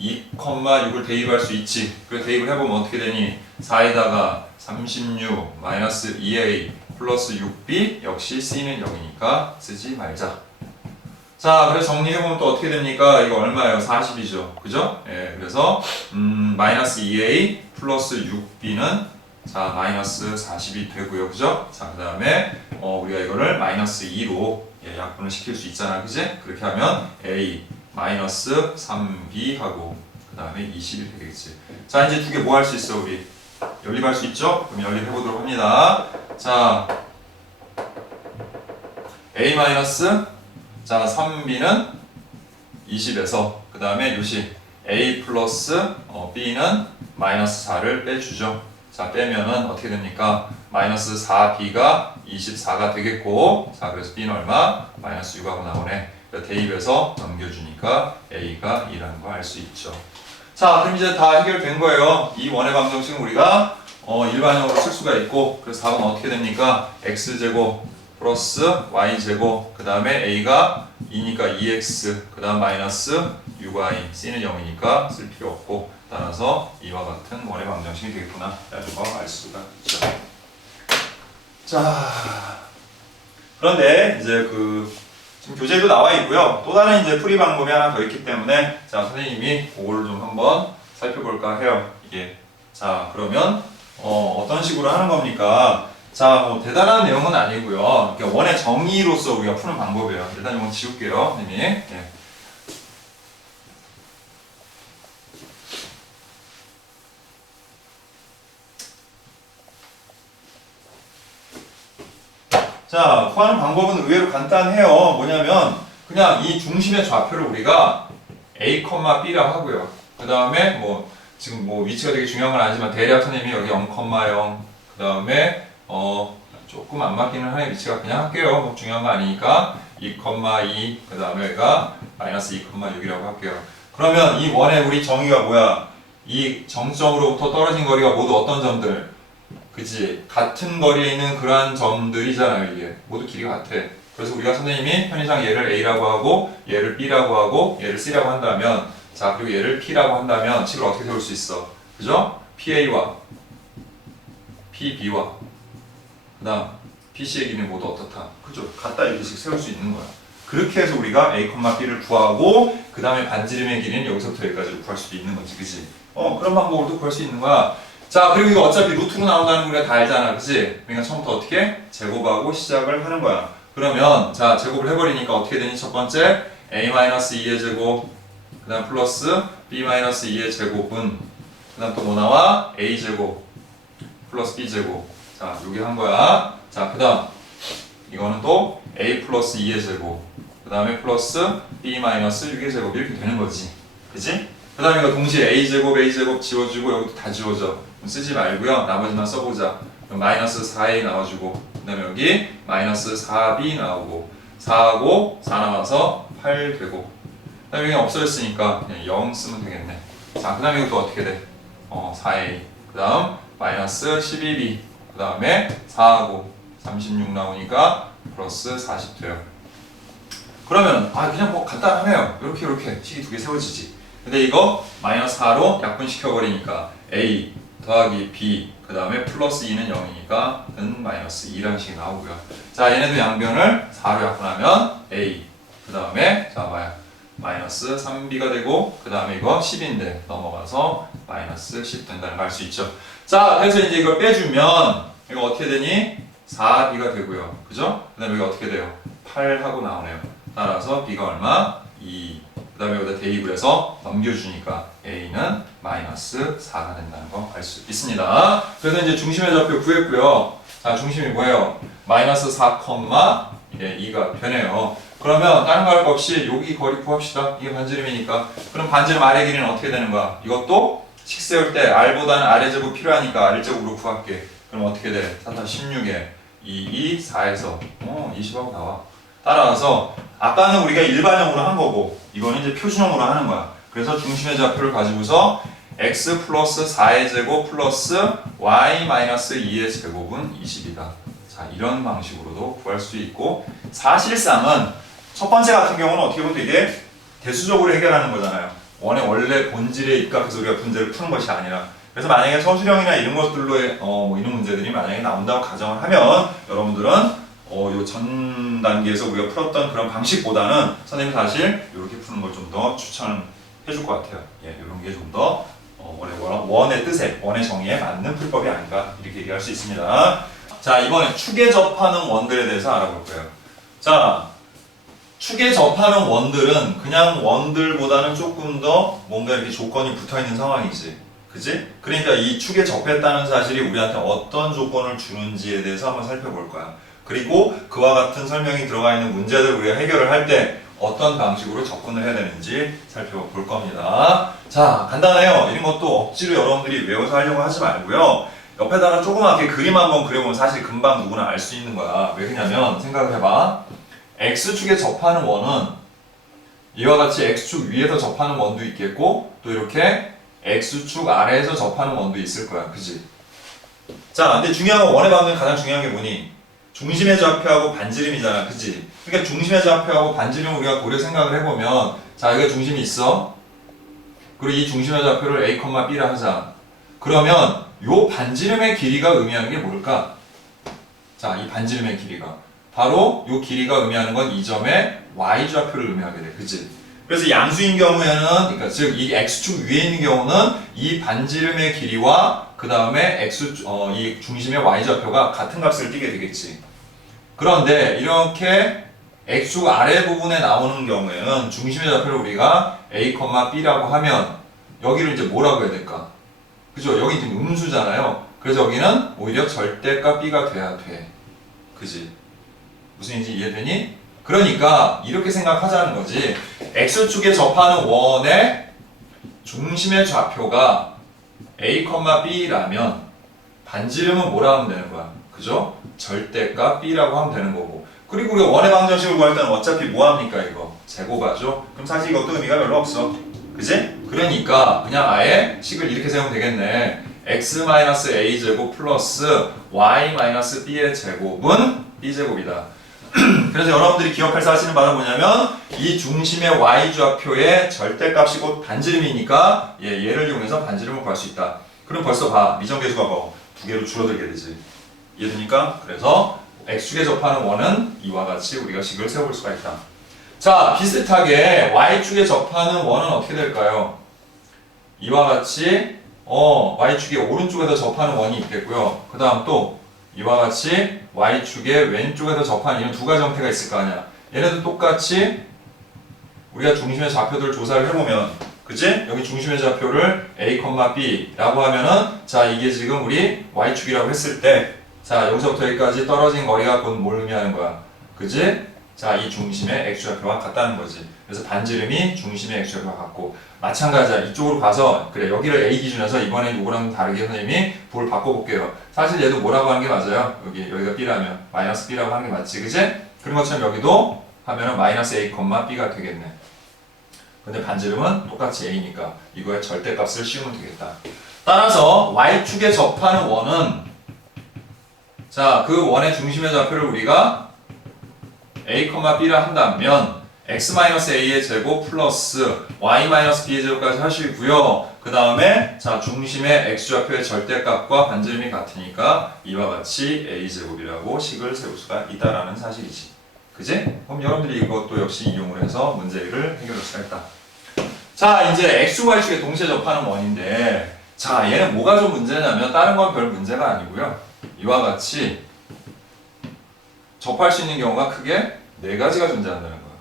2,6을 대입할 수 있지. 그래 대입을 해보면 어떻게 되니? 4에다가 36 마이너스 2a 플러스 6b 역시 c는 0이니까 쓰지 말자. 자, 그래서 정리해보면 또 어떻게 됩니까? 이거 얼마예요? 40이죠. 그죠? 예, 그래서, 마이너스 2a 플러스 6b는 자, 마이너스 40이 되고요. 그죠? 자, 그 다음에, 우리가 이거를 마이너스 2로 약분을 시킬 수 있잖아. 그지? 그렇게 하면 a 마이너스 3b 하고, 그 다음에 20이 되겠지. 자, 이제 두 개 뭐 할 수 있어, 우리? 연립할 수 있죠? 그럼 연립해보도록 합니다. 자, a 마이너스 자, 3b는 20에서 그 다음에 요시 a 플러스 b는 마이너스 4를 빼주죠. 자, 빼면은 어떻게 됩니까? 마이너스 4b가 24가 되겠고 자, 그래서 b는 얼마? 마이너스 6하고 나오네. 대입해서 넘겨주니까 a가 2라는 거 알 수 있죠. 자, 그럼 이제 다 해결된 거예요. 이 원의 방정식은 우리가 일반형으로 쓸 수가 있고 그래서 답은 어떻게 됩니까? x제곱 플러스 y제곱 그 다음에 a가 2니까 2x 그 다음 마이너스 6y c는 0이니까 쓸 필요 없고 따라서 이와 같은 원의 방정식이 되겠구나 라는 거 알 수가 있죠. 자, 그런데 이제 지금 교재도 나와 있고요. 또 다른 이제 풀이 방법이 하나 더 있기 때문에 자 선생님이 그거를 좀 한번 살펴볼까 해요. 이게 자 그러면 어떤 식으로 하는 겁니까? 자, 뭐 대단한 내용은 아니고요. 그러니까 원의 정의로서 우리가 푸는 방법이에요. 일단 이건 지울게요, 선생님. 네. 자, 구하는 방법은 의외로 간단해요. 뭐냐면 그냥 이 중심의 좌표를 우리가 A, B라고 하고요. 그 다음에 뭐 지금 뭐 위치가 되게 중요한 건 아니지만 대략 선생님이 여기 0, 0, 그 다음에 조금 안 맞기는 하는 위치가 그냥 할게요. 뭐 중요한 거 아니니까 2, 2, 그 다음에 여기가 마이너스 2, 6이라고 할게요. 그러면 이 원의 우리 정의가 뭐야? 이 정점으로부터 떨어진 거리가 모두 어떤 점들? 그치? 같은 거리에 있는 그러한 점들이잖아요. 이게 모두 길이가 같아. 그래서 우리가 선생님이 편의상 얘를 A라고 하고 얘를 B라고 하고 얘를 C라고 한다면, 자 그리고 얘를 P라고 한다면 식을 어떻게 세울 수 있어? 그죠? PA와 PB와 그 다음 PC의 길이는 모두 어떻다? 그죠? 같다 이렇게씩 세울 수 있는 거야. 그렇게 해서 우리가 A, B를 구하고 그 다음에 반지름의 길이는 여기서부터 여기까지로 구할 수도 있는 거지. 그치? 그런 방법으로도 구할 수 있는 거야. 자, 그리고 이거 어차피 루트로 나온다는 거 우리가 다 알잖아. 그치? 그러니까 처음부터 어떻게? 제곱하고 시작을 하는 거야. 그러면 자, 제곱을 해버리니까 어떻게 되니? 첫 번째 A-2의 제곱, 그 다음 플러스 B-2의 제곱은, 그 다음 또 뭐 나와? A제곱 플러스 B제곱. 자, 요게 한 거야. 자, 그 다음 이거는 또 A 플러스 2의 제곱, 그 다음에 플러스 B-6의 제곱 이렇게 되는 거지. 그치? 그 다음에 이거 동시에 A제곱 지워주고 여기도 다 지워져. 쓰지 말고요. 나머지만 써보자. 그럼 마이너스 4A 나와주고, 그 다음에 여기 마이너스 4B 나오고, 4하고 4 나와서 8 되고, 그 다음에 여기 없어졌으니까 그냥 0 쓰면 되겠네. 자, 그 다음에 이것도 어떻게 돼? 4A, 그 다음 마이너스 12B, 그 다음에 4하고 36 나오니까 플러스 40 돼요. 그러면 그냥 뭐 간단하네요. 이렇게 식이 두 개 세워지지. 근데 이거 마이너스 4로 약분시켜버리니까 A 더하기 B, 그 다음에 플러스 2는 0이니까 는 마이너스 2라는 식이 나오고요. 자, 얘네도 양변을 4로 약분하면 A, 그 다음에 자 뭐야? 마이너스 3B가 되고, 그 다음에 이거 10인데 넘어가서 마이너스 10 된다는 걸 알 수 있죠. 자, 그래서 이제 이걸 빼주면 이거 어떻게 되니? 4B가 되고요. 그죠? 그 다음에 이거 어떻게 돼요? 8하고 나오네요. 따라서 B가 얼마? 2. 그 다음에 여기다 대입을 해서 넘겨주니까 A는 마이너스 4가 된다는 거 알 수 있습니다. 그래서 이제 중심의 좌표 구했고요. 자, 중심이 뭐예요? 마이너스 4, 2가 되네요. 그러면 다른 거 할 거 없이 여기 거리 구합시다. 이게 반지름이니까. 그럼 반지름 아래 길이는 어떻게 되는 거야? 이것도 식 세울 때 R보다는 R제곱 필요하니까 R제곱으로 구할게. 그럼 어떻게 돼? 4-16에 2, 4에서 20하고 나와. 따라서 아까는 우리가 일반형으로 한 거고 이거는 이제 표준형으로 하는 거야. 그래서 중심의 좌표를 가지고서 x 플러스 4의 제곱 플러스 y 마이너스 2의 제곱은 20이다. 자, 이런 방식으로도 구할 수 있고, 사실상은 첫 번째 같은 경우는 어떻게 보면 되게 대수적으로 해결하는 거잖아요. 원의 원래 본질에 입각해서 우리가 문제를 푸는 것이 아니라. 그래서 만약에 서술형이나 이런 것들로 이런 문제들이 만약에 나온다고 가정을 하면 여러분들은 요 전 단계에서 우리가 풀었던 그런 방식보다는 선생님이 사실 이렇게 푸는 걸 좀 더 추천해 줄 것 같아요. 예, 이런 게 좀 더 원의 뜻에, 원의 정의에 맞는 풀법이 아닌가 이렇게 얘기할 수 있습니다. 자, 이번에 축에 접하는 원들에 대해서 알아볼 거예요. 자, 축에 접하는 원들은 그냥 원들보다는 조금 더 뭔가 이렇게 조건이 붙어있는 상황이지. 그치? 그러니까 이 축에 접했다는 사실이 우리한테 어떤 조건을 주는지에 대해서 한번 살펴볼 거야. 그리고 그와 같은 설명이 들어가 있는 문제들을 우리가 해결을 할 때 어떤 방식으로 접근을 해야 되는지 살펴볼 겁니다. 자, 간단해요. 이런 것도 억지로 여러분들이 외워서 하려고 하지 말고요. 옆에다가 조그맣게 그림 한번 그려보면 사실 금방 누구나 알 수 있는 거야. 왜 그러냐면 생각을 해봐. X축에 접하는 원은 이와 같이 X축 위에서 접하는 원도 있겠고 또 이렇게 X축 아래에서 접하는 원도 있을 거야. 그지? 자, 근데 중요한 건 원의 방정이 가장 중요한 게 뭐니? 중심의 좌표하고 반지름이잖아. 그치? 그러니까 중심의 좌표하고 반지름 우리가 고려 생각을 해보면, 자, 여기가 중심이 있어. 그리고 이 중심의 좌표를 A, B라 하자. 그러면 요 반지름의 길이가 의미하는 게 뭘까? 자, 이 반지름의 길이가 바로 요 길이가 의미하는 건 이 점의 Y좌표를 의미하게 돼. 그치? 그래서 양수인 경우에는, 그러니까 즉 이 X축 위에 있는 경우는 이 반지름의 길이와 그 다음에 이 중심의 Y좌표가 같은 값을 띠게 되겠지. 그런데 이렇게 X축 아래 부분에 나오는 경우에는 중심의 좌표를 우리가 A, B라고 하면 여기를 이제 뭐라고 해야 될까? 그죠? 여기 지금 음수잖아요. 그래서 여기는 오히려 절대값 B가 돼야 돼. 그지? 무슨 얘기인지 이해되니? 그러니까 이렇게 생각하자는 거지. x축에 접하는 원의 중심의 좌표가 a, b라면 반지름은 뭐라 하면 되는 거야? 그죠? 절대값 b라고 하면 되는 거고. 그리고 우리가 원의 방정식을 구할 때는 어차피 뭐합니까 이거? 제곱하죠? 그럼 사실 이것도 의미가 별로 없어. 그지? 그러니까 그냥 아예 식을 이렇게 세우면 되겠네. x-a 제곱 플러스 y-b의 제곱은 b제곱이다. 그래서 여러분들이 기억할 사실은 바로 뭐냐면 이 중심의 y좌표의 절대값이 곧 반지름이니까 얘를 이용해서 반지름을 구할 수 있다. 그럼 벌써 봐. 미정계수가 뭐 두 개로 줄어들게 되지. 이해되니까? 그래서 x축에 접하는 원은 이와 같이 우리가 식을 세워볼 수가 있다. 자, 비슷하게 y축에 접하는 원은 어떻게 될까요? 이와 같이 y축의 오른쪽에서 접하는 원이 있겠고요. 그 다음 또 이와 같이 y축의 왼쪽에서 접하는 이런 두 가지 형태가 있을 거 아니야. 얘네도 똑같이 우리가 중심의 좌표들을 조사를 해보면 그치? 여기 중심의 좌표를 a, b라고 하면은 자 이게 지금 우리 y축이라고 했을 때 자 여기서부터 여기까지 떨어진 거리가 곧 뭘 의미하는 거야. 그치? 자 이 중심의 x좌표와 같다는 거지. 그래서 반지름이 중심의 x좌표와 같고 마찬가지야. 이쪽으로 가서 그래 여기를 a 기준에서 이번엔 요거랑 다르게 선생님이 볼을 바꿔볼게요. 사실 얘도 뭐라고 하는 게 맞아요. 여기가 b라면 마이너스 b라고 하는 게 맞지. 그치? 그런 것처럼 여기도 하면은 마이너스 a, b가 되겠네. 근데 반지름은 똑같이 a니까 이거의 절대값을 씌우면 되겠다. 따라서 y축에 접하는 원은 자 그 원의 중심의 좌표를 우리가 a, b라 한다면 x-a의 제곱 플러스 y-b의 제곱까지 할 수 있고요. 그 다음에 자 중심의 x좌표의 절대값과 반지름이 같으니까 이와 같이 a제곱이라고 식을 세울 수가 있다라는 사실이지. 그지? 그럼 여러분들이 이것도 역시 이용을 해서 문제를 해결할 수가 있다. 자 이제 x, y축에 동시에 접하는 원인데 자 얘는 뭐가 좀 문제냐면 다른 건 별 문제가 아니고요. 이와 같이 접할 수 있는 경우가 크게 네 가지가 존재한다는 거야.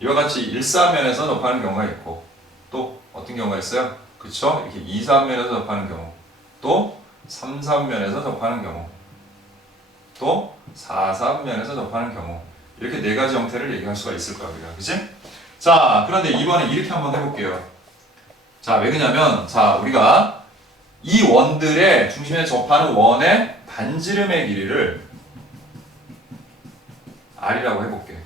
이와 같이 일사면에서 접하는 경우가 있고 또 어떤 경우가 있어요? 그쵸? 이렇게 이사면에서 접하는 경우 또 삼사면에서 접하는 경우 또 사사면에서 접하는 경우 이렇게 네 가지 형태를 얘기할 수가 있을 거야 우리가. 그치? 자 그런데 이번에 이렇게 한번 해볼게요. 자 왜 그러냐면 자 우리가 이 원들의 중심에 접하는 원의 반지름의 길이를 r이라고 해볼게.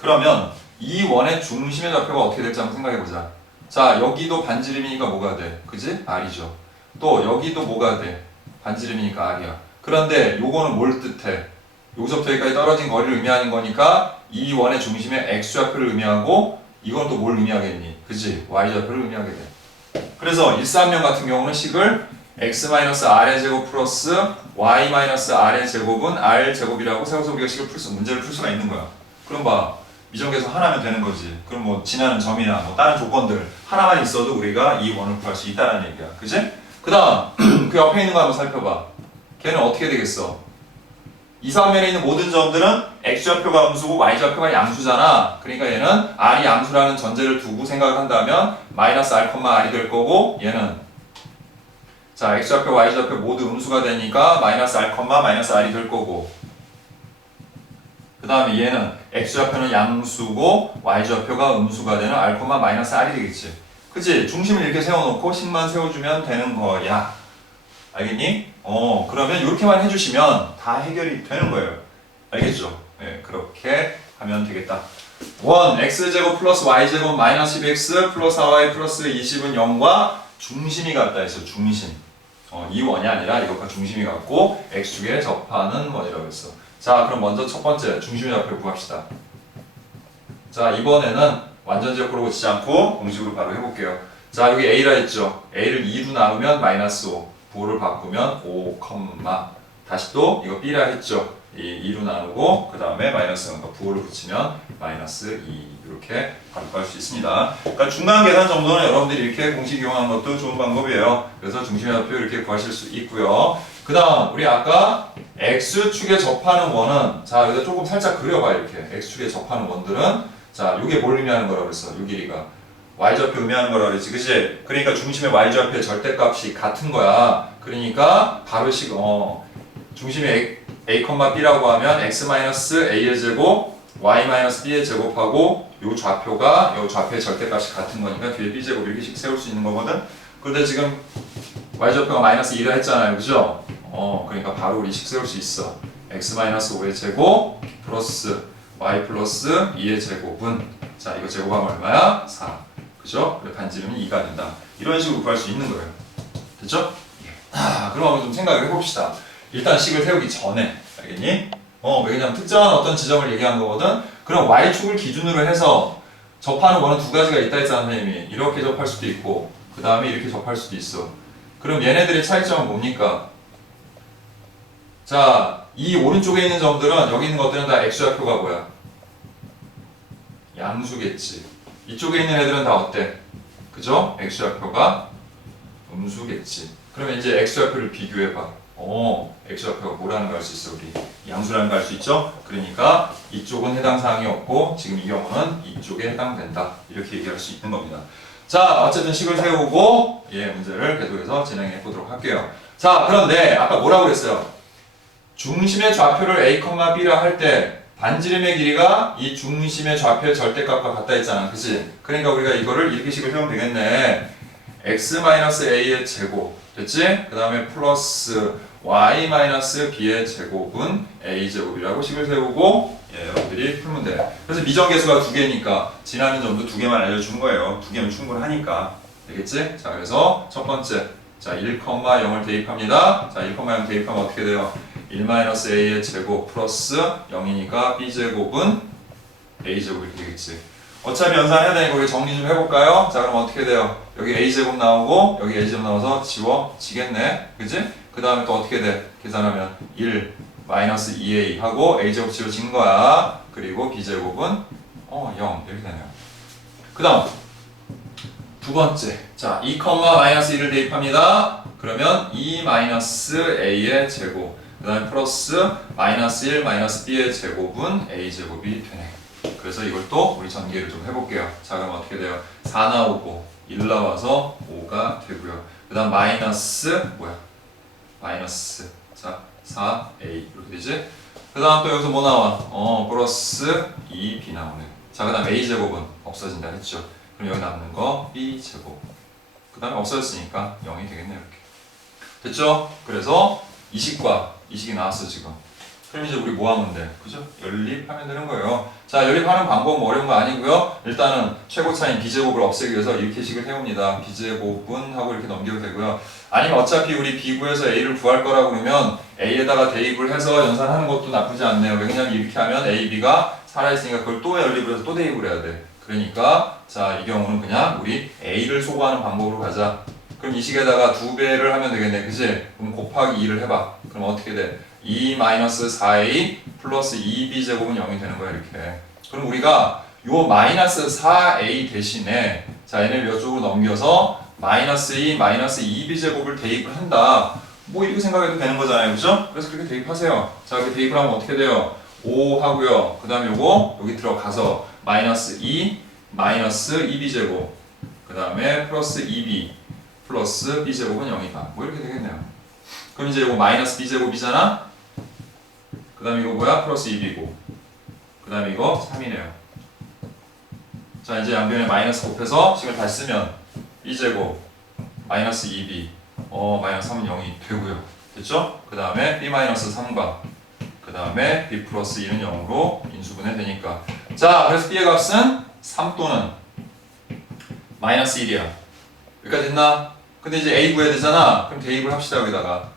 그러면 이 원의 중심의 좌표가 어떻게 될지 한번 생각해보자. 자 여기도 반지름이니까 뭐가 돼? 그지? r이죠. 또 여기도 뭐가 돼? 반지름이니까 r이야. 그런데 요거는 뭘 뜻해? 여기서부터 여기까지 떨어진 거리를 의미하는 거니까 이 원의 중심의 x좌표를 의미하고 이건 또 뭘 의미하겠니? 그지? y좌표를 의미하게 돼. 그래서 일사면 같은 경우는 식을 x-r의 제곱 플러스 y-r의 제곱은 r제곱이라고 세워서 우리가 식을 문제를 풀 수가 있는 거야. 그럼 봐. 미정계수 하나면 되는 거지. 그럼 뭐 지나는 점이나 뭐 다른 조건들 하나만 있어도 우리가 이 원을 구할 수 있다는 얘기야. 그지? 그 다음 그 옆에 있는 거 한번 살펴봐. 걔는 어떻게 되겠어? 이사면에 있는 모든 점들은 x좌표가 음수고 y좌표가 양수잖아. 그러니까 얘는 r이 양수라는 전제를 두고 생각을 한다면 마이너스 r, r이 될 거고 얘는 자 x좌표, y좌표 모두 음수가 되니까 마이너스 r, 마이너스 r이 될 거고 그 다음에 얘는 x좌표는 양수고 y좌표가 음수가 되는 r, 마이너스 r이 되겠지. 그치? 중심을 이렇게 세워놓고 식만 세워주면 되는 거야. 알겠니? 그러면 이렇게만 해주시면 다 해결이 되는 거예요. 알겠죠? 네, 그렇게 하면 되겠다. 1, x제곱 플러스 y제곱 마이너스 10x 플러스 4y 플러스 20은 0과 중심이 같다 해서 중심. 이 원이 아니라 이것과 중심이 같고 x축에 접하는 원이라고 했어. 자, 그럼 먼저 첫 번째 중심의 좌표를 구합시다. 자, 이번에는 완전 제곱으로 고치지 않고 공식으로 바로 해볼게요. 자, 여기 a라 했죠. a를 2로 나누면 마이너스 5. 부호를 바꾸면 5, 다시 또 이거 b라 했죠. 이 2로 나누고 그 다음에 마이너스 0과 부호를 붙이면 마이너스 2 이렇게 바로 구할 수 있습니다. 그러니까 중간 계산 정도는 여러분들이 이렇게 공식 이용하는 것도 좋은 방법이에요. 그래서 중심의 좌표 이렇게 구하실 수 있고요. 그 다음 우리 아까 x축에 접하는 원은 자 여기다 조금 살짝 그려봐. 이렇게 x축에 접하는 원들은 자 요게 뭘 의미하는 거라고 그랬어. 요 길이가 y좌표 의미하는 거라 그랬지, 그치? 그러니까 중심의 y좌표의 절대값이 같은 거야. 그러니까 바로 중심의 a, b라고 하면 x-a의 제곱 y-b의 제곱하고 요 좌표가 요 좌표의 절대값이 같은 거니까 뒤에 b제곱 이렇게씩 세울 수 있는 거거든. 그런데 지금 y좌표가 마이너스 2라 했잖아요. 그죠? 그러니까 바로 우리 식 세울 수 있어. x-5의 제곱 플러스 y 플러스 2의 제곱은 자 이거 제곱하면 얼마야? 4. 그죠? 그래 반지름이 2가 된다. 이런 식으로 구할 수 있는 거예요. 됐죠? 그럼 한번 좀 생각을 해봅시다. 일단 식을 세우기 전에 알겠니? 왜냐면 특정한 어떤 지점을 얘기한 거거든. 그럼 y축을 기준으로 해서 접하는 원은 두 가지가 있다 했잖아 선생님이. 이렇게 접할 수도 있고 그 다음에 이렇게 접할 수도 있어. 그럼 얘네들의 차이점은 뭡니까? 자, 이 오른쪽에 있는 점들은 여기 있는 것들은 다 x좌표가 뭐야? 양수겠지. 이쪽에 있는 애들은 다 어때? 그죠? x좌표가 음수겠지. 그러면 이제 x좌표를 비교해봐. x좌표가 뭐라는 거 알 수 있어 우리? 양수라는 거 알 수 있죠? 그러니까 이쪽은 해당 사항이 없고 지금 이 경우는 이쪽에 해당된다. 이렇게 얘기할 수 있는 겁니다. 자, 어쨌든 식을 세우고 문제를 계속해서 진행해 보도록 할게요. 자, 그런데 아까 뭐라고 그랬어요? 중심의 좌표를 a, b라 할 때 반지름의 길이가 이 중심의 좌표의 절대값과 같다 했잖아. 그치? 그러니까 우리가 이거를 이렇게 식을 세우면 되겠네. x-a의 제곱 됐지? 그 다음에 플러스 y-b의 제곱은 a제곱이라고 식을 세우고 여러분들이 풀면 돼. 그래서 미정계수가 두 개니까 지나는 점도 두 개만 알려준 거예요. 두 개면 충분하니까. 되겠지? 자, 그래서 첫 번째 자 1,0을 대입합니다. 자 1,0 대입하면 어떻게 돼요? 1-a의 제곱 플러스 0이니까 b제곱은 a제곱이 되겠지. 어차피 연산해야 되니까 우리 정리 좀 해볼까요? 자 그럼 어떻게 돼요? 여기 a제곱 나오고 여기 a제곱 나와서 지워지겠네. 그지? 그 다음에 또 어떻게 돼? 계산하면 1 마이너스 2a 하고 a제곱 지워진 거야. 그리고 b제곱은 0 이렇게 되네요. 그 다음 두 번째 자 2, 마이너스 1을 대입합니다. 그러면 2 마이너스 a의 제곱 그 다음에 플러스 마이너스 1 마이너스 b의 제곱은 a제곱이 되네. 그래서 이걸 또 우리 전개를 좀 해볼게요. 자 그럼 어떻게 돼요? 4 나오고 1 나와서 5가 되고요. 그 다음 마이너스 마이너스 자 4a 이렇게 되지? 그 다음 또 여기서 뭐 나와? 플러스 2b 나오네. 자 그 다음 a제곱은 없어진다 했죠. 그럼 여기 남는 거 b제곱 그 다음에 없어졌으니까 0이 되겠네요. 이렇게 됐죠? 그래서 이 식이 나왔어 지금. 그럼 이제 우리 뭐 하면 돼? 그죠? 연립하면 되는 거예요. 자, 연립하는 방법은 어려운 거 아니고요. 일단은 최고차인 b제곱을 없애기 위해서 이렇게 식을 세웁니다. b제곱은 하고 이렇게 넘겨도 되고요. 아니면 어차피 우리 b구에서 a를 구할 거라고 그러면 a에다가 대입을 해서 연산하는 것도 나쁘지 않네요. 왜냐면 이렇게 하면 a, b가 살아있으니까 그걸 또 연립을 해서 또 대입을 해야 돼. 그러니까 자, 이 경우는 그냥 우리 a를 소거하는 방법으로 가자. 그럼 이 식에다가 2배를 하면 되겠네. 그치? 그럼 곱하기 2를 해봐. 그럼 어떻게 돼? 2-4a 플러스 2b제곱은 0이 되는 거야 이렇게. 그럼 우리가 요 마이너스 4a 대신에 자 얘네를 이쪽으로 넘겨서 마이너스 2, 마이너스 2b제곱을 대입을 한다. 뭐 이렇게 생각해도 되는 거잖아요. 그죠? 그래서 그렇게 대입하세요. 자 이렇게 대입을 하면 어떻게 돼요? 5 하고요. 그 다음에 요거 여기 들어가서 마이너스 2, 마이너스 2b제곱 그 다음에 플러스 2b 플러스 b제곱은 0이다. 뭐 이렇게 되겠네요. 그럼 이제 이거 마이너스 b제곱이잖아? 그 다음에 이거 뭐야? 플러스 2b고 그 다음에 이거 3이네요. 자 이제 양변에 마이너스 곱해서 식을 다시 쓰면 b제곱 마이너스 2b 마이너스 3은 0이 되고요. 됐죠? 그 다음에 b 마이너스 3과 그 다음에 b 플러스 2는 0으로 인수분해 되니까 자 그래서 b의 값은 3 또는 마이너스 1이야. 여기까지 됐나? 근데 이제 a 구해야 되잖아. 그럼 대입을 합시다 여기다가.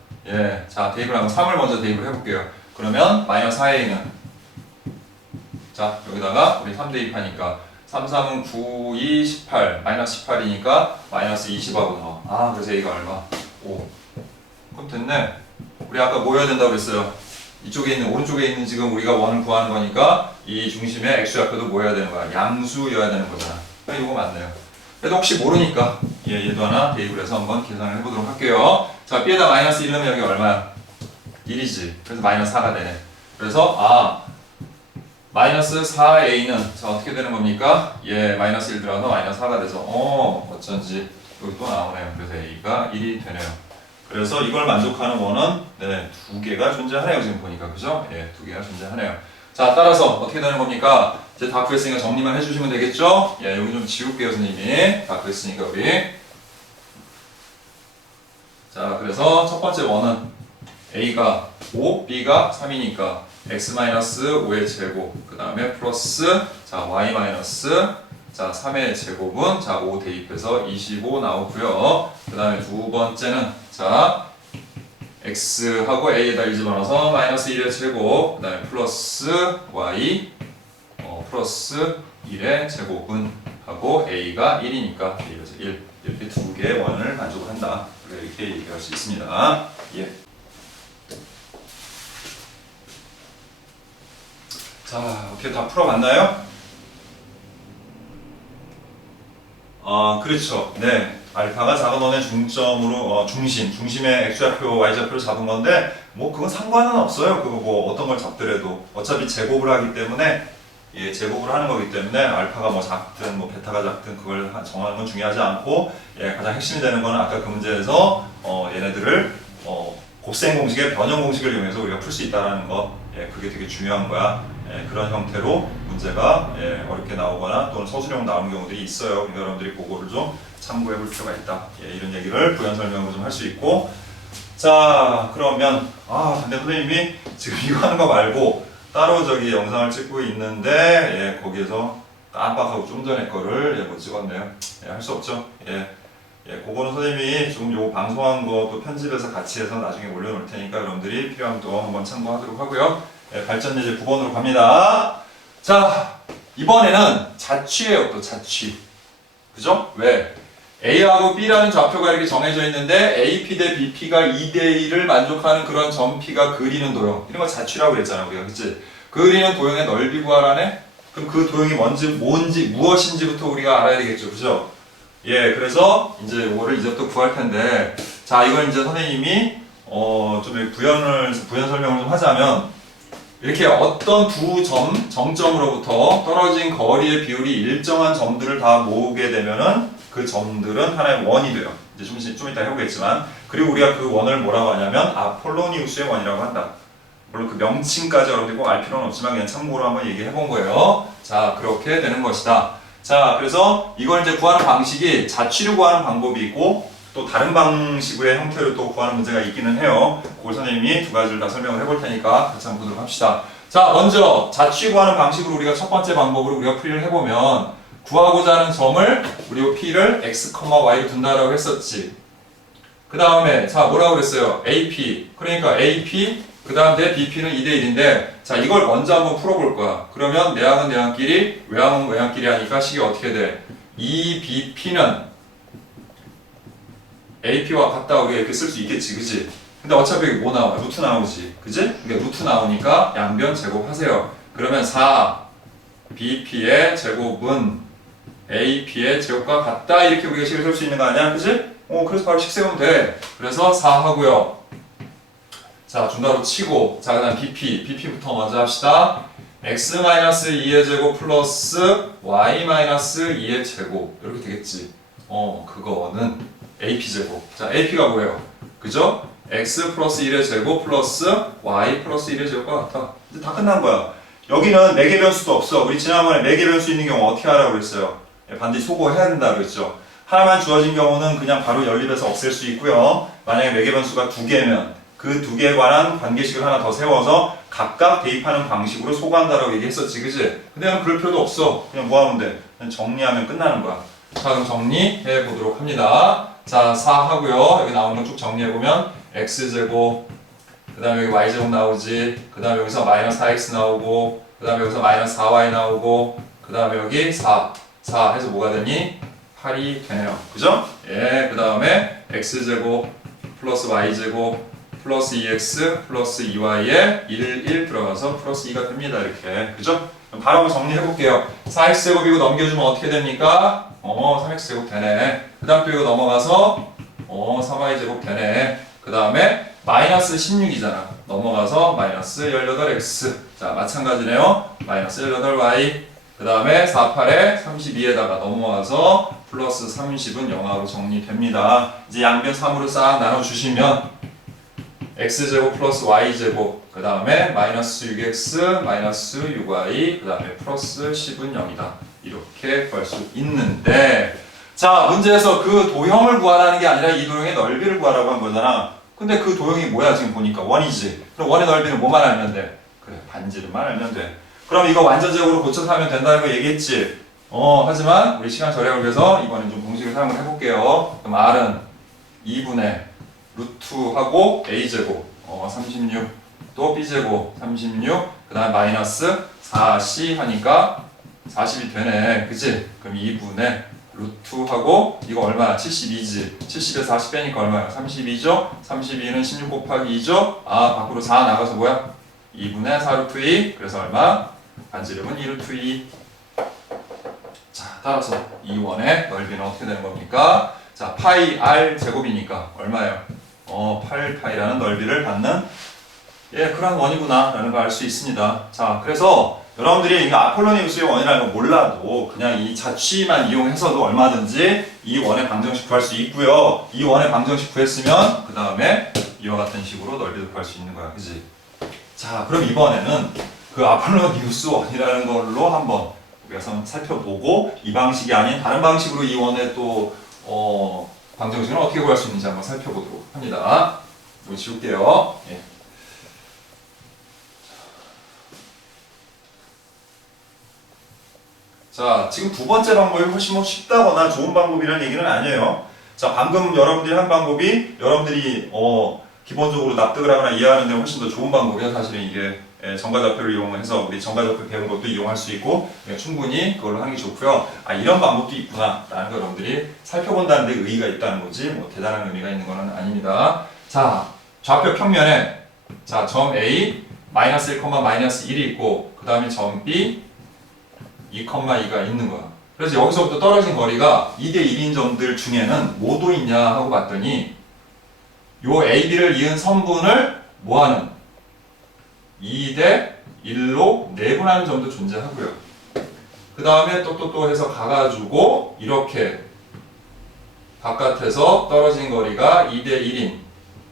자 대입을 하면 3을 먼저 대입을 해볼게요. 그러면 마이너스 4a는 자 여기다가 우리 3 대입하니까 3, 3은 9, 2, 18 마이너스 18이니까 마이너스 20하고 나와. 그래서 a가 얼마? 5. 그럼 됐네. 우리 아까 뭐 해야 된다고 그랬어요? 이쪽에 있는 오른쪽에 있는 지금 우리가 원을 구하는 거니까 이 중심의 x좌표도 뭐 해야 되는 거야? 양수여야 되는 거잖아. 이거 맞네요. 그래도 혹시 모르니까 얘도 하나 대입을 해서 한번 계산을 해보도록 할게요. 자 b에다 마이너스 1 넣으면 여기 얼마야? 1이지. 그래서 마이너스 4가 되네. 그래서 마이너스 4a는 자 어떻게 되는 겁니까? 마이너스 1 들어가서 마이너스 4가 돼서 어쩐지 여기 또 나오네요. 그래서 a가 1이 되네요. 그래서 이걸 만족하는 원은 네, 두 개가 존재하네요. 지금 보니까 그죠? 예, 두 개가 존재하네요. 자, 따라서 어떻게 되는 겁니까? 이제 다 구했으니까 정리만 해주시면 되겠죠? 예, 여기 좀 지울게요, 선생님이. 다 구했으니까 우리. 자, 그래서 첫 번째 원은 A가 5, B가 3이니까 x-5의 제곱, 그 다음에 플러스 자 y- 자 3의 제곱은 자 5 대입해서 25 나오고요. 그 다음에 두 번째는 자 x하고 a에다 1 집어넣어서 마이너스 1의 제곱, 그 다음에 플러스 y 플러스 1의 제곱은 하고 a가 1이니까 대입해서 1 이렇게 두 개의 원을 만족을 한다. 이렇게 얘기할 수 있습니다. 예. 자, 이렇게 다 풀어봤나요? 그렇죠. 네. 알파가 작은 원의 중점으로, 중심의 x좌표, y좌표를 잡은 건데, 뭐, 그건 상관은 없어요. 그거 뭐, 어떤 걸 잡더라도. 어차피 제곱을 하기 때문에, 예, 제곱을 하는 거기 때문에, 알파가 뭐 작든, 뭐, 베타가 작든, 그걸 정하는 건 중요하지 않고, 예, 가장 핵심이 되는 건 아까 그 문제에서, 얘네들을, 곱셈 공식의 변형 공식을 이용해서 우리가 풀 수 있다는 거, 예, 그게 되게 중요한 거야. 예, 그런 형태로 문제가 어렵게 나오거나 또는 서술형 나오는 경우들이 있어요. 그러니까 여러분들이 그거를 좀 참고해 볼 필요가 있다. 예, 이런 얘기를 부연 설명으로 좀 할 수 있고. 자, 그러면 근데 선생님이 지금 이거 하는 거 말고 따로 저기 영상을 찍고 있는데 예, 거기에서 깜빡하고 좀 전에 거를 못 찍었네요. 예, 할 수 없죠. 예, 그거는 선생님이 지금 요 방송한 것도 편집해서 같이 해서 나중에 올려놓을 테니까 여러분들이 필요하면 또 한번 참고하도록 하고요. 예, 발전 예제 9번으로 갑니다. 자, 이번에는 자취예요. 또 자취. 그죠? 왜? A하고 B라는 좌표가 이렇게 정해져 있는데 AP 대 BP가 2대1을 만족하는 그런 점 P가 그리는 도형. 이런 거 자취라고 그랬잖아, 우리가. 그치? 그리는 도형의 넓이 구하라네? 그럼 그 도형이 무엇인지부터 우리가 알아야 되겠죠. 그죠? 예, 그래서 이제 이거를 이제 또 구할 텐데, 자, 이걸 이제 선생님이 좀 부연 설명을 좀 하자면, 이렇게 어떤 두 정점으로부터 떨어진 거리의 비율이 일정한 점들을 다 모으게 되면은 그 점들은 하나의 원이 돼요. 이제 좀 이따 해보겠지만, 그리고 우리가 그 원을 뭐라고 하냐면 아폴로니우스의 원이라고 한다. 물론 그 명칭까지 여러분들이 꼭 알 필요는 없지만 그냥 참고로 한번 얘기해 본 거예요. 자, 그렇게 되는 것이다. 자, 그래서 이걸 이제 구하는 방식이 자취를 구하는 방법이 있고 또 다른 방식의 형태로 또 구하는 문제가 있기는 해요. 그걸 선생님이 두 가지를 다 설명을 해볼 테니까 같이 한번 보도록 합시다. 자, 먼저 자취 구하는 방식으로 우리가 첫 번째 방법으로 우리가 풀이를 해보면 구하고자 하는 점을 우리 P를 x, y로 둔다라고 했었지. 그 다음에 자 뭐라고 그랬어요? AP. 그러니까 AP 그 다음 대 BP는 2대1인데 자 이걸 먼저 한번 풀어볼 거야. 그러면 내항은 내항끼리 외항은 외항끼리 하니까 식이 어떻게 돼? 2BP는 AP와 같다 우리가 이렇게 쓸 수 있겠지, 그지? 근데 어차피 여기 뭐 나와? 루트 나오지, 그지? 그러니까 루트 나오니까 양변 제곱하세요. 그러면 4BP의 제곱은 AP의 제곱과 같다 이렇게 우리가 식을 쓸 수 있는 거 아니야, 그지? 그래서 바로 식 세우면 돼. 그래서 4 하고요. 자, 중괄호 치고, 자, 그 다음 BP부터 먼저 합시다. x-2의 제곱 플러스 y-2의 제곱. 이렇게 되겠지. 그거는 AP제곱. 자, AP가 뭐예요? 그죠? x 플러스 1의 제곱 플러스 y 플러스 1의 제곱과 같아. 이제 다 끝난 거야. 여기는 매개 변수도 없어. 우리 지난번에 매개 변수 있는 경우 어떻게 하라고 그랬어요? 반드시 소거해야 된다 그랬죠. 하나만 주어진 경우는 그냥 바로 연립해서 없앨 수 있고요. 만약에 매개 변수가 두 개면 그 두 개에 관한 관계식을 하나 더 세워서 각각 대입하는 방식으로 소거한다라고 얘기했었지, 그지? 근데 그냥 그럴 필요도 없어. 그냥 뭐 하면 돼? 그냥 정리하면 끝나는 거야. 자, 그럼 정리해 보도록 합니다. 자, 4 하고요. 여기 나오는 거 쭉 정리해 보면 x제곱, 그 다음에 여기 y제곱 나오지, 그 다음에 여기서 마이너스 4x 나오고, 그 다음에 여기서 마이너스 4y 나오고, 그 다음에 여기 4 해서 뭐가 되니? 8이 되네요. 그죠? 예, 그 다음에 x제곱 플러스 y제곱 플러스 2x 플러스 2y에 1 들어가서 플러스 2가 됩니다. 이렇게. 그죠? 그럼 바로 한번 정리해 볼게요. 4x제곱이고 넘겨주면 어떻게 됩니까? 3x제곱 되네. 그 다음 또 이거 넘어가서 3y제곱 되네. 그 다음에 마이너스 16이잖아. 넘어가서 마이너스 18x. 자, 마찬가지네요. 마이너스 18y. 그 그 다음에 48에 32에다가 넘어와서 플러스 30은 영하로 정리됩니다. 이제 양변 3으로 싹 나눠주시면 x제곱 플러스 y제곱 그 다음에 마이너스 6x 마이너스 6y 그 다음에 플러스 10은 0이다. 이렇게 구할 수 있는데 자 문제에서 그 도형을 구하라는 게 아니라 이 도형의 넓이를 구하라고 한 거잖아. 근데 그 도형이 뭐야 지금 보니까 원이지. 그럼 원의 넓이는 뭐만 알면 돼? 그래 반지름만 알면 돼. 그럼 이거 완전제곱으로 고쳐서 하면 된다는 거 얘기했지? 하지만 우리 시간 절약을 위해서 이번엔 좀 공식을 사용을 해볼게요. 그럼 R은 2분의 루트하고 A제곱 36 또 B제곱 36 그 다음에 마이너스 4C 하니까 40이 되네. 그치? 그럼 2분의 루트하고 이거 얼마야? 72지. 70에 40 빼니까 얼마야? 32죠? 32는 16 곱하기 2죠? 아 밖으로 4 나가서 뭐야? 2분의 4루트 2 그래서 얼마? 반지름은 2루트 2. 자 따라서 이 원의 넓이는 어떻게 되는 겁니까? 자 파이 r 제곱이니까 얼마예요? 8파이라는 넓이를 갖는 그런 원이구나 라는 걸 알 수 있습니다. 자 그래서 여러분들이 이거 아폴로니우스의 원이라는 거 몰라도 그냥 이 자취만 이용해서도 얼마든지 이 원의 방정식 구할 수 있고요. 이 원의 방정식 구했으면 그 다음에 이와 같은 식으로 넓이도 구할 수 있는 거야. 그지? 자 그럼 이번에는 그 아폴로니우스 원이라는 걸로 한번 우리가 살펴보고 이 방식이 아닌 다른 방식으로 이 원의 또 방정식은 어떻게 구할 수 있는지 한번 살펴보도록 합니다. 이거 지울게요. 예. 자, 지금 두 번째 방법이 훨씬 쉽다거나 좋은 방법이라는 얘기는 아니에요. 자, 방금 여러분들이 한 방법이 여러분들이 기본적으로 납득을 하거나 이해하는 데 훨씬 더 좋은 방법이에요. 사실은 이게 정과좌표를 이용해서 우리 정과좌표 배운 것도 이용할 수 있고 충분히 그걸로 하는 게 좋고요. 아 이런 방법도 있구나 라는 걸 여러분들이 살펴본다는 데 의의가 있다는 거지 뭐 대단한 의미가 있는 건 아닙니다. 자, 좌표 평면에 자, 점 A 마이너스 1, 마이너스 1이 있고 그 다음에 점 B 2,2가 있는 거야. 그래서 여기서부터 떨어진 거리가 2대 1인 점들 중에는 뭐도 있냐 하고 봤더니 요 AB를 이은 선분을 뭐하는 2대 1로 내분하는 점도 존재하고요. 그 다음에 또 해서 가가지고 이렇게 바깥에서 떨어진 거리가 2대 1인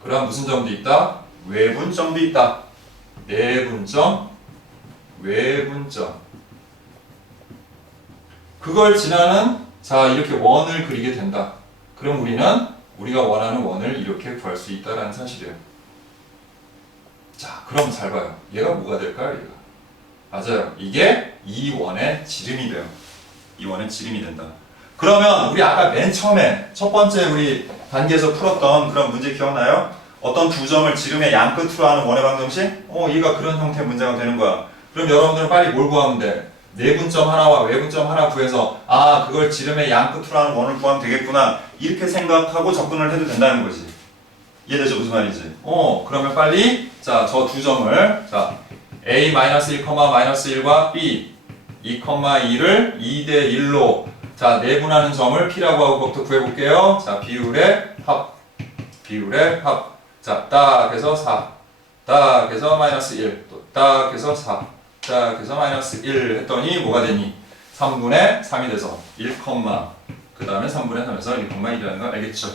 그럼 무슨 점도 있다? 외분점도 있다. 내분점, 외분점. 그걸 지나는 자 이렇게 원을 그리게 된다. 그럼 우리는 우리가 원하는 원을 이렇게 구할 수 있다는 사실이에요. 자 그럼 잘 봐요. 얘가 뭐가 될까요? 얘가 맞아요. 이게 이 원의 지름이 돼요. 이 원의 지름이 된다. 그러면 우리 아까 맨 처음에 첫 번째 우리 단계에서 풀었던 그런 문제 기억나요? 어떤 두 점을 지름의 양 끝으로 하는 원의 방정식? 얘가 그런 형태의 문제가 되는 거야. 그럼 여러분들은 빨리 뭘 구하면 돼? 내분점 하나와 외분점 하나 구해서 아 그걸 지름의 양 끝으로 하는 원을 구하면 되겠구나 이렇게 생각하고 접근을 해도 된다는 거지. 이해되죠? 무슨 말인지? 그러면 빨리 자 저 두 점을 자 A-1, -1과 B 2,2를 2대 1로 자 내분하는 점을 P라고 하고 그것부터 구해볼게요. 자 비율의 합 자 딱 해서 4 딱 해서 마이너스 1 또 딱 해서 4 딱 해서 마이너스 1 했더니 뭐가 되니? 3분의 3이 돼서 1, 그 다음에 3분의 3에서 1,1이라는 거 알겠죠?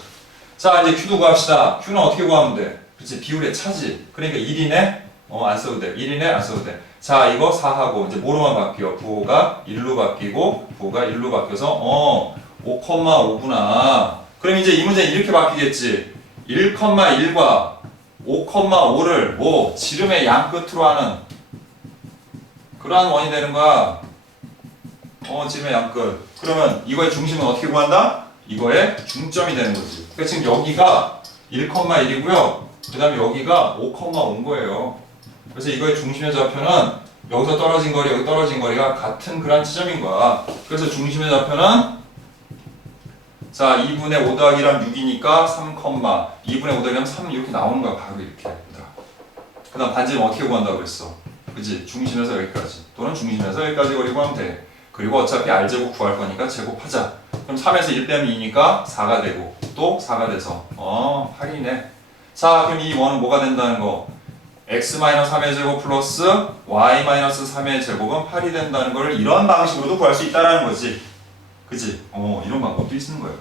자 이제 Q도 구합시다. Q는 어떻게 구하면 돼? 그치 비율의 차지. 그러니까 1이네 안 써도 돼. 1이네 안 써도 돼. 자 이거 4하고 이제 뭐로만 바뀌어? 부호가 1로 바뀌고 부호가 1로 바뀌어서 5,5구나. 그럼 이제 이 문제는 이렇게 바뀌겠지. 1,1과 5,5를 뭐 지름의 양 끝으로 하는 그러한 원이 되는 거야. 지름의 양 끝. 그러면 이거의 중심은 어떻게 구한다? 이거의 중점이 되는 거지. 그러니까 지금 여기가 1,1이고요. 그 다음에 여기가 5,5인 거예요. 그래서 이거의 중심의 좌표는 여기서 떨어진 거리, 여기 떨어진 거리가 같은 그런 지점인 거야. 그래서 중심의 좌표는 자 2분의 5 더하기랑 6이니까 3, 2분의 5 더하기랑 3 이렇게 나오는 거야. 바로 이렇게. 그 다음 반지름 어떻게 구한다고 그랬어? 그치? 중심에서 여기까지 또는 중심에서 여기까지 거리 구하면 돼. 그리고 어차피 R제곱 구할 거니까 제곱하자. 그럼 3에서 1 빼면 2니까 4가 되고 또 4가 돼서 8이네. 자 그럼 이 원은 뭐가 된다는 거? x-3의 제곱 플러스 y-3의 제곱은 8이 된다는 걸 이런 방식으로도 구할 수 있다라는 거지. 그치? 이런 방법도 있는 거예요.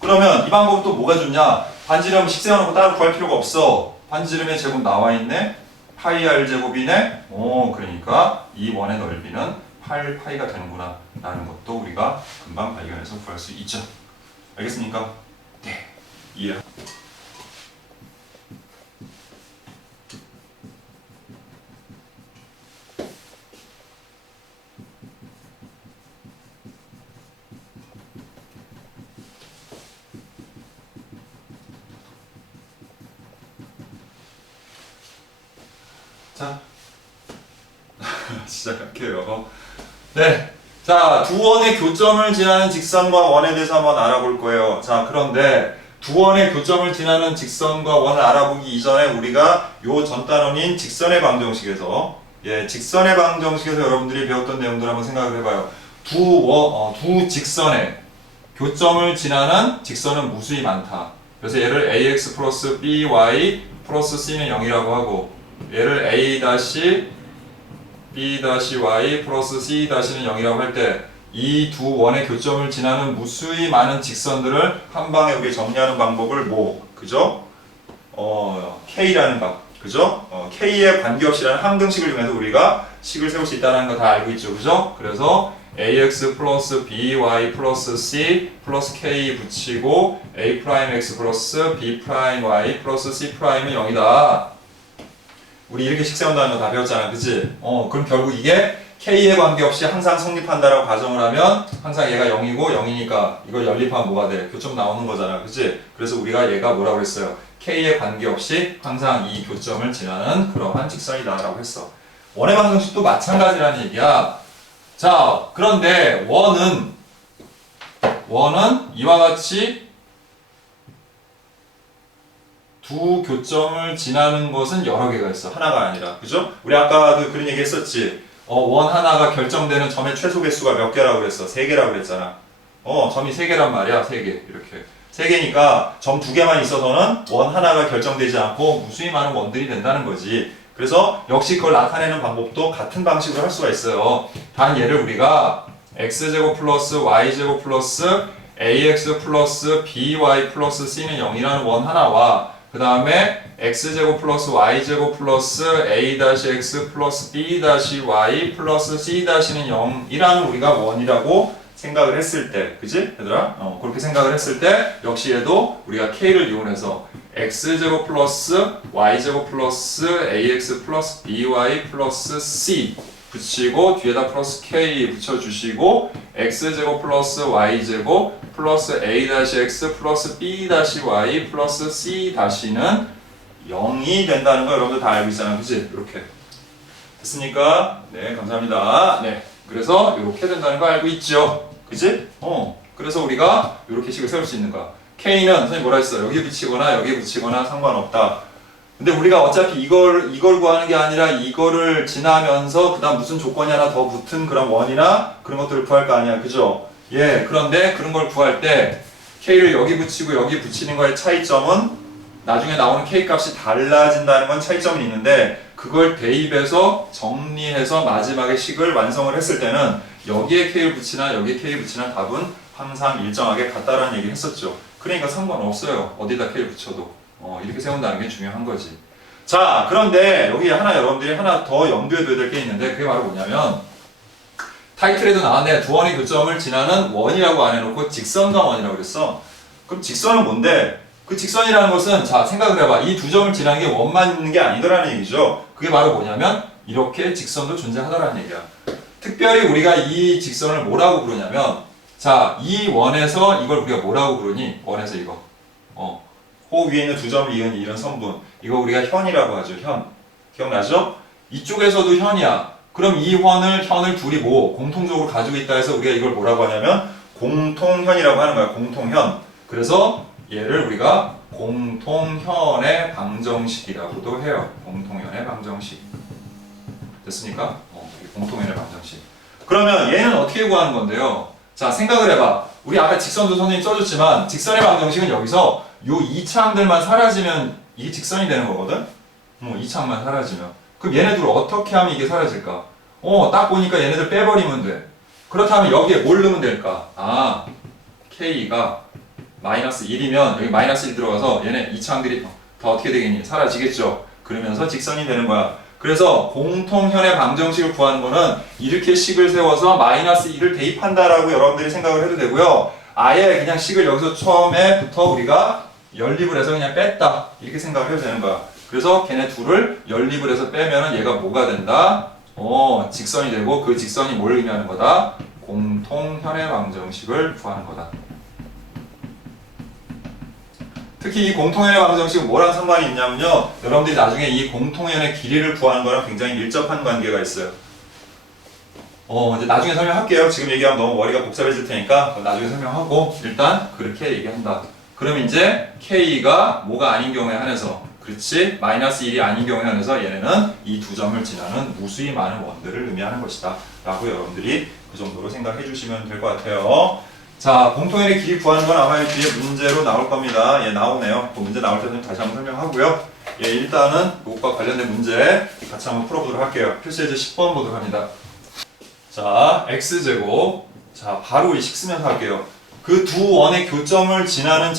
그러면 이 방법은 또 뭐가 좋냐? 반지름 식 세워놓고 따로 구할 필요가 없어. 반지름의 제곱 나와 있네? 파이 r 제곱이네? 그러니까 이 원의 넓이는 8파이가 되는구나 라는 것도 우리가 금방 발견해서 구할 수 있죠. 알겠습니까? 네. 이해. 자, 시작할게요. 네. 자, 두 원의 교점을 지나는 직선과 원에 대해서 한번 알아볼 거예요. 자, 그런데 두 원의 교점을 지나는 직선과 원을 알아보기 이전에 우리가 요 전 단원인 직선의 방정식에서 직선의 방정식에서 여러분들이 배웠던 내용들 한번 생각을 해봐요. 두 직선의 교점을 지나는 직선은 무수히 많다. 그래서 얘를 ax 플러스 by 플러스 c는 0이라고 하고 얘를 a-b-y 플러스 c-는 0이라고 할 때 이 두 원의 교점을 지나는 무수히 많은 직선들을 한 방에 우리 정리하는 방법을 그죠? K라는 방, 그죠? K에 관계없이라는 항등식을 이용해서 우리가 식을 세울 수 있다는 거 다 알고 있죠, 그죠? 그래서 ax 플러스 by 플러스 c 플러스 k 붙이고 a'(x) 플러스 b'y 플러스 c'은 0이다. 우리 이렇게 식 세운다는 거 다 배웠잖아, 그치? 그럼 결국 이게 K에 관계없이 항상 성립한다라고 가정을 하면 항상 얘가 0이고 0이니까 이걸 연립하면 뭐가 돼? 교점 나오는 거잖아, 그치? 그래서 우리가 얘가 뭐라고 했어요? K에 관계없이 항상 이 교점을 지나는 그러한 직선이다 라고 했어. 원의 방정식도 마찬가지라는 얘기야. 자, 그런데 원은 이와 같이 두 교점을 지나는 것은 여러 개가 있어. 하나가 아니라. 그죠? 우리 아까도 그런 얘기 했었지. 원 하나가 결정되는 점의 최소 개수가 몇 개라고 그랬어? 3개라고 그랬잖아. 점이 3개란 말이야. 3개. 이렇게. 3개니까 점 2개만 있어서는 원 하나가 결정되지 않고 무수히 많은 원들이 된다는 거지. 그래서 역시 그걸 나타내는 방법도 같은 방식으로 할 수가 있어요. 단 얘를 우리가 x제곱 플러스 y제곱 플러스 ax 플러스 by 플러스 c는 0이라는 원 하나와 그 다음에 x제곱 플러스 y제곱 플러스 a-x 플러스 b-y 플러스 c-는 0이라는 우리가 원이라고 생각을 했을 때, 그지? 얘들아? 그렇게 생각을 했을 때 역시 얘도 우리가 k를 이용해서 x제곱 플러스 y제곱 플러스 ax 플러스 by 플러스 c 붙이고 뒤에다 플러스 k 붙여주시고 x제곱 플러스 y제곱 플러스 a-x 플러스 b-y 플러스 c-는 0이 된다는 거 여러분들 다 알고 있잖아요, 그치? 이렇게 됐습니까? 네, 감사합니다. 네, 그래서 이렇게 된다는 거 알고 있죠, 그치? 그래서 우리가 이렇게 식을 세울 수 있는 거야. K는 선생님 뭐라 했어? 여기 붙이거나 여기 붙이거나 상관없다. 근데 우리가 어차피 이걸 구하는 게 아니라 이거를 지나면서 그 다음 무슨 조건이 하나 더 붙은 그런 원이나 그런 것들을 구할 거 아니야, 그죠? 그런데 그런 걸 구할 때 K를 여기 붙이고 여기 붙이는 거의 차이점은 나중에 나오는 K 값이 달라진다는 건 차이점이 있는데 그걸 대입해서 정리해서 마지막에 식을 완성을 했을 때는 여기에 K를 붙이나 여기에 K를 붙이나 답은 항상 일정하게 같다라는 얘기를 했었죠. 그러니까 상관없어요. 어디다 K를 붙여도. 이렇게 세운다는 게 중요한 거지. 자, 그런데 여기 여러분들이 하나 더 염두에 둬야 될 게 있는데 그게 바로 뭐냐면 타이틀에도 나왔네. 두 원의 교점을 지나는 원이라고 안 해놓고 직선과 원이라고 그랬어. 그럼 직선은 뭔데? 그 직선이라는 것은 자 생각을 해봐. 이 두 점을 지나는 게 원만 있는 게 아니더라는 얘기죠. 그게 바로 뭐냐면 이렇게 직선도 존재하더라는 얘기야. 특별히 우리가 이 직선을 뭐라고 부르냐면 자, 이 원에서 이걸 우리가 뭐라고 부르니? 원에서 이거. 호 위에 있는 두 점을 이은 이런 선분. 이거 우리가 현이라고 하죠. 현. 기억나죠? 이쪽에서도 현이야. 그럼 이 현을 둘이 공통적으로 가지고 있다 해서 우리가 이걸 뭐라고 하냐면 공통현이라고 하는 거야. 공통현. 그래서 얘를 우리가 공통현의 방정식이라고도 해요. 공통현의 방정식. 됐습니까? 공통현의 방정식. 그러면 얘는 어떻게 구하는 건데요? 자, 생각을 해봐. 우리 아까 직선도 선생님 써줬지만 직선의 방정식은 여기서 요 이차항들만 사라지면 이게 직선이 되는 거거든? 이창만 사라지면. 그럼 얘네들 어떻게 하면 이게 사라질까? 딱 보니까 얘네들 빼버리면 돼. 그렇다면 여기에 뭘 넣으면 될까? K가 마이너스 1이면 여기 마이너스 1 들어가서 얘네 이창들이 다 어떻게 되겠니? 사라지겠죠. 그러면서 직선이 되는 거야. 그래서 공통현의 방정식을 구하는 거는 이렇게 식을 세워서 마이너스 1을 대입한다라고 여러분들이 생각을 해도 되고요. 아예 그냥 식을 여기서 처음에부터 우리가 연립을 해서 그냥 뺐다. 이렇게 생각을 해도 되는 거야. 그래서 걔네 둘을 연립을 해서 빼면은 얘가 뭐가 된다? 직선이 되고 그 직선이 뭘 의미하는 거다? 공통현의 방정식을 구하는 거다. 특히 이 공통현의 방정식은 뭐랑 상관이 있냐면요. 여러분들이 나중에 이 공통현의 길이를 구하는 거랑 굉장히 밀접한 관계가 있어요. 이제 나중에 설명할게요. 지금 얘기하면 너무 머리가 복잡해질 테니까 나중에 설명하고 일단 그렇게 얘기한다. 그럼 이제 K가 뭐가 아닌 경우에 한해서 그렇지 마이너스 1이 아닌 경우에 한해서 얘네는 이 두 점을 지나는 무수히 많은 원들을 의미하는 것이다 라고 여러분들이 그 정도로 생각해 주시면 될 것 같아요. 자, 공통현의 길이 구하는 건 아마 뒤에 문제로 나올 겁니다. 나오네요. 그 문제 나올 때 다시 한번 설명하고요. 일단은 이것과 관련된 문제 같이 한번 풀어보도록 할게요. 필수예제 10번 보도록 합니다. 자, x제곱. 자, 바로 이 식 쓰면서 할게요. 그 두 원의 교점을 지나는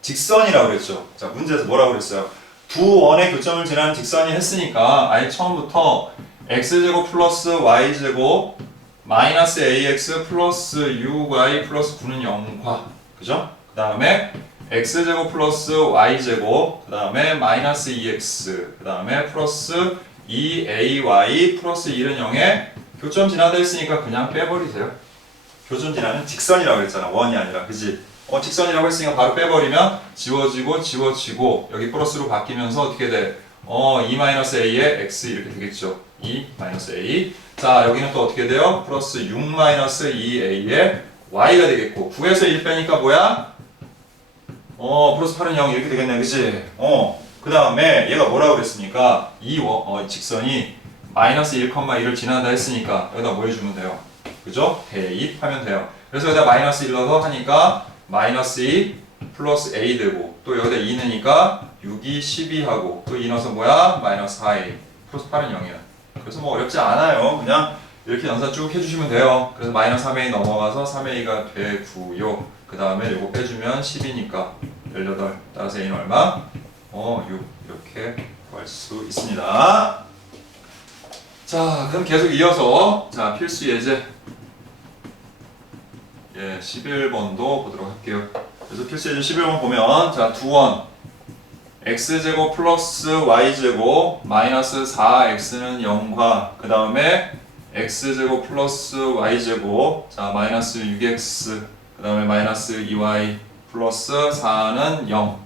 직선이라고 그랬죠. 자, 문제에서 뭐라고 그랬어요? 두 원의 교점을 지나는 직선이 했으니까 아예 처음부터 x제곱 플러스 y제곱 마이너스 ax 플러스 uy 플러스 9는 0과 그죠? 그 다음에 x제곱 플러스 y제곱 그 다음에 마이너스 2x 그 다음에 플러스 2ay 플러스 1은 0에 교점 지나다 했으니까 그냥 빼버리세요. 교점 지나는 직선이라고 했잖아. 원이 아니라 그지? 직선이라고 했으니까 바로 빼버리면 지워지고 지워지고 여기 플러스로 바뀌면서 어떻게 돼? 2-a에 x 이렇게 되겠죠. 2-a. 자, 여기는 또 어떻게 돼요? 플러스 6-2a에 y가 되겠고 9에서 1 빼니까 뭐야? 플러스 8은 0 이렇게 되겠네. 그치? 그 다음에 얘가 뭐라고 그랬습니까? 이 직선이 마이너스 1,1을 지난다 했으니까 여기다 뭐 해주면 돼요? 그죠? 대입하면 돼요. 그래서 여기다 마이너스 1 넣어서 하니까 마이너스 2 플러스 a 되고 또 여기다 2 넣으니까 6이 12 하고 또 2 넣어서 뭐야? 마이너스 4a 플러스 8은 0이야. 그래서 뭐 어렵지 않아요. 그냥 이렇게 연산 쭉 해주시면 돼요. 그래서 마이너스 3a 넘어가서 3a가 되고요. 그 다음에 요거 빼주면 10이니까 18 따라서 a는 얼마? 6 이렇게 구할 수 있습니다. 자, 그럼 계속 이어서 자 필수 예제 11번도 보도록 할게요. 그래서 필수 예제 11번 보면 자 두 원 x제곱 플러스 y제곱 마이너스 4x는 0과 그 다음에 x제곱 플러스 y제곱 자 마이너스 6x 그 다음에 마이너스 2y 플러스 4는 0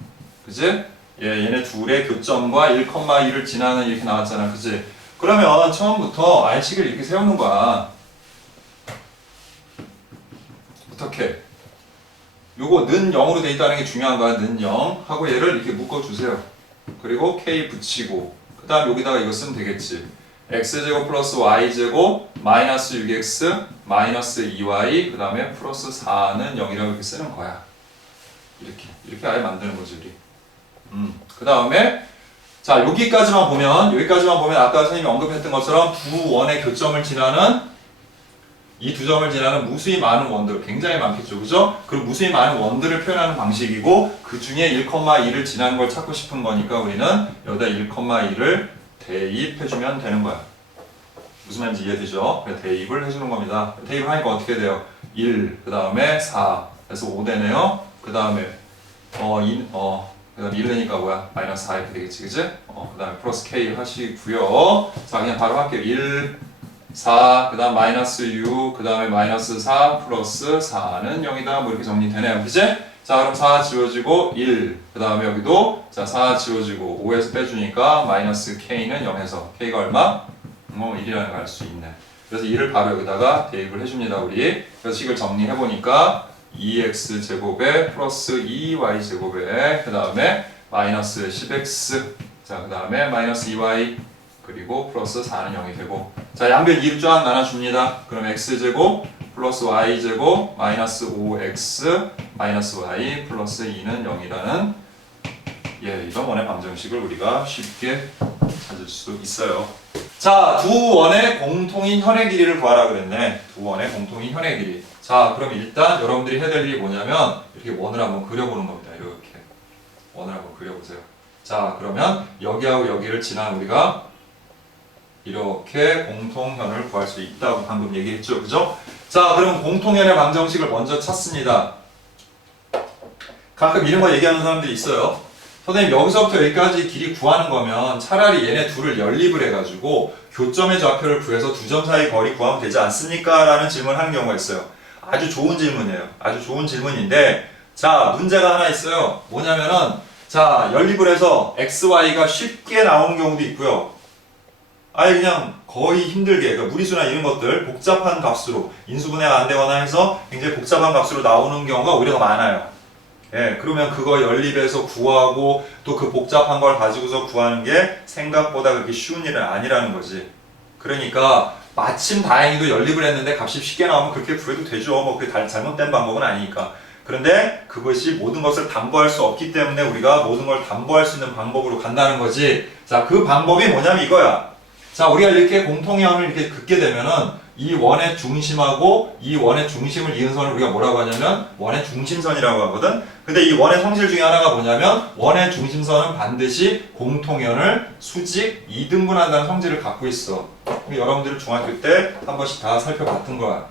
그치? 얘네 둘의 교점과 1,2를 지나는 이렇게 나왔잖아. 그치? 그러면 처음부터 아예 식을 이렇게 세우는 거야. 어떻게? 요거 는 0으로 돼 있다는 게 중요한 거야. 는 0 하고 얘를 이렇게 묶어주세요. 그리고 k 붙이고 그 다음 여기다가 이거 쓰면 되겠지. x제곱 플러스 y제곱 마이너스 6x 마이너스 2y 그 다음에 플러스 4는 0이라고 이렇게 쓰는 거야. 이렇게 아예 만드는 거지 우리. 그 다음에 자 여기까지만 보면 아까 선생님이 언급했던 것처럼 두 원의 교점을 지나는 이 두 점을 지나는 무수히 많은 원들 굉장히 많겠죠. 그죠? 그 무수히 많은 원들을 표현하는 방식이고 그 중에 1,2를 지나는 걸 찾고 싶은 거니까 우리는 여기다 1,2를 대입해주면 되는 거야. 무슨 말인지 이해되죠? 그래서 대입을 해주는 겁니다. 대입을 하니까 어떻게 돼요? 1, 그 다음에 4, 그래서 5 되네요. 그 다음에 그 다음 1 내니까 뭐야? 마이너스 4 이렇게 되겠지, 그치? 그 다음에 플러스 K 하시고요. 자, 그냥 바로 할게요. 1, 4, 그 다음 마이너스 6, 그 다음에 마이너스 4, 플러스 4는 0이다. 뭐 이렇게 정리되네요. 그치? 자, 그럼 4 지워지고 1, 그 다음에 여기도 자 4 지워지고 5에서 빼주니까 마이너스 K는 0에서 K가 얼마? 1이라는 걸 알 수 있네. 그래서 1을 바로 여기다가 대입을 해줍니다, 우리. 그래서 식을 정리해보니까 2x 제곱에 플러스 2y 제곱에 그 다음에 마이너스 10x 자 그 다음에 마이너스 2y 그리고 플러스 4는 0이 되고 자 양변 2로 쫙 나눠줍니다. 그럼 x제곱 플러스 y제곱 마이너스 5x 마이너스 y 플러스 2는 0이라는 이런 원의 방정식을 우리가 쉽게 찾을 수 있어요. 자, 두 원의 공통인 현의 길이를 구하라 그랬네. 두 원의 공통인 현의 길이. 자, 그럼 일단 여러분들이 해야 될 일이 뭐냐면 이렇게 원을 한번 그려보는 겁니다. 이렇게 원을 한번 그려보세요. 자, 그러면 여기하고 여기를 지난 우리가 이렇게 공통현을 구할 수 있다고 방금 얘기했죠. 그죠? 자, 그럼 공통현의 방정식을 먼저 찾습니다. 가끔 이런 거 얘기하는 사람들이 있어요. 선생님, 여기서부터 여기까지 길이 구하는 거면 차라리 얘네 둘을 연립을 해가지고 교점의 좌표를 구해서 두 점 사이 거리 구하면 되지 않습니까? 라는 질문을 하는 경우가 있어요. 아주 좋은 질문이에요. 아주 좋은 질문인데, 자, 문제가 하나 있어요. 뭐냐면은, 자, 연립을 해서 xy가 쉽게 나오는 경우도 있고요. 아예 그냥 거의 힘들게, 그러니까 무리수나 이런 것들 복잡한 값으로 인수분해가 안 되거나 해서 굉장히 복잡한 값으로 나오는 경우가 오히려 더 많아요. 예, 그러면 그거 연립해서 구하고 또 그 복잡한 걸 가지고서 구하는 게 생각보다 그렇게 쉬운 일은 아니라는 거지. 그러니까 마침 다행히도 연립을 했는데 값이 쉽게 나오면 그렇게 구해도 되죠. 뭐 그게 잘못된 방법은 아니니까. 그런데 그것이 모든 것을 담보할 수 없기 때문에 우리가 모든 걸 담보할 수 있는 방법으로 간다는 거지. 자, 그 방법이 뭐냐면 이거야. 자, 우리가 이렇게 공통현을 이렇게 긋게 되면은 이 원의 중심하고 이 원의 중심을 이은 선을 우리가 뭐라고 하냐면 원의 중심선이라고 하거든. 근데 이 원의 성질 중에 하나가 뭐냐면 원의 중심선은 반드시 공통현을 수직 2등분한다는 성질을 갖고 있어. 여러분들은 중학교 때 한 번씩 다 살펴봤던 거야.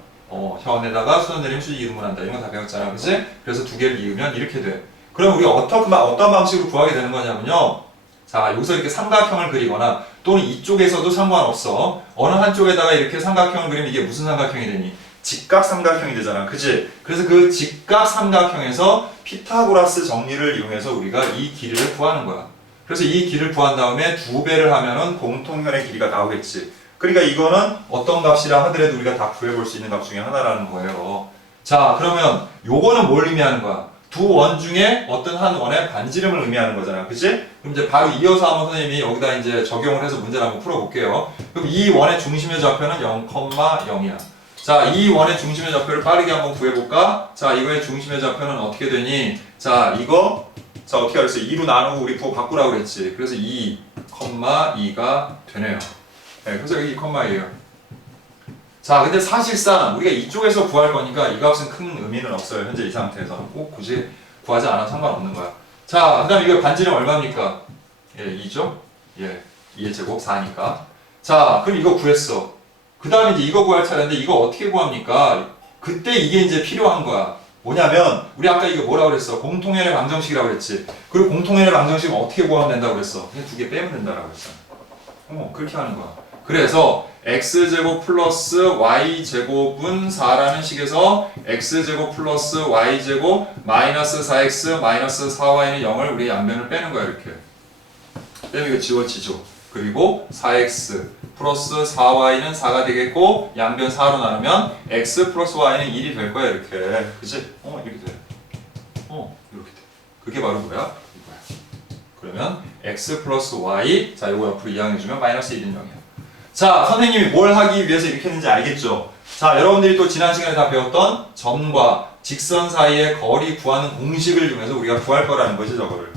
현에다가 수선 내리면 수직 2등분한다. 이런 거 다 배웠잖아. 그치? 그래서 두 개를 이으면 이렇게 돼. 그럼 우리가 어떤 방식으로 구하게 되는 거냐면요. 자, 여기서 이렇게 삼각형을 그리거나 또는 이쪽에서도 상관없어. 어느 한쪽에다가 이렇게 삼각형을 그리면 이게 무슨 삼각형이 되니? 직각 삼각형이 되잖아. 그치? 그래서 그 직각 삼각형에서 피타고라스 정리를 이용해서 우리가 이 길이를 구하는 거야. 그래서 이 길이를 구한 다음에 두 배를 하면은 공통현의 길이가 나오겠지. 그러니까 이거는 어떤 값이라 하더라도 우리가 다 구해볼 수 있는 값 중에 하나라는 거예요. 자, 그러면 요거는 뭘 의미하는 거야? 두 원 중에 어떤 한 원의 반지름을 의미하는 거잖아. 그치? 그럼 이제 바로 이어서 한번 선생님이 여기다 이제 적용을 해서 문제를 한번 풀어볼게요. 그럼 이 원의 중심의 좌표는 0,0이야. 자, 이 원의 중심의 좌표를 빠르게 한번 구해볼까? 자, 이거의 중심의 좌표는 어떻게 되니? 자, 이거, 자, 어떻게 알았어? 2로 나누고 우리 부호 바꾸라고 그랬지. 그래서 2,2가 되네요. 네, 그래서 여기 2,2예요. 자, 근데 사실상 우리가 이쪽에서 구할 거니까 이 값은 큰 의미는 없어요. 현재 이 상태에서는 꼭 굳이 구하지 않아도 상관없는 거야. 자, 그 다음에 이거 반지름 얼마입니까? 2죠? 2의 제곱 4니까. 자, 그럼 이거 구했어. 그 다음에 이제 이거 구할 차례인데 이거 어떻게 구합니까? 그때 이게 이제 필요한 거야. 뭐냐면 우리 아까 이거 뭐라고 그랬어? 공통현의 방정식이라고 그랬지. 그리고 공통현의 방정식은 어떻게 구하면 된다고 그랬어? 그냥 두 개 빼면 된다라고 그랬잖아. 그렇게 하는 거야. 그래서 x제곱 플러스 y제곱은 4라는 식에서 x제곱 플러스 y제곱 마이너스 4x 마이너스 4y는 0을 우리 양변을 빼는 거야. 이렇게 빼면 이거 지워지죠. 그리고 4x 플러스 4y는 4가 되겠고 양변 4로 나누면 x 플러스 y는 1이 될 거야. 이렇게. 그치? 이렇게 돼. 이렇게 돼. 그게 바로 뭐야? 이거야. 그러면 x 플러스 y, 자, 이거 옆으로 이항해주면 마이너스 1인 0이야. 자, 선생님이 뭘 하기 위해서 이렇게 했는지 알겠죠? 자, 여러분들이 또 지난 시간에 다 배웠던 점과 직선 사이의 거리 구하는 공식을 이용해서 우리가 구할 거라는 거지, 저거를.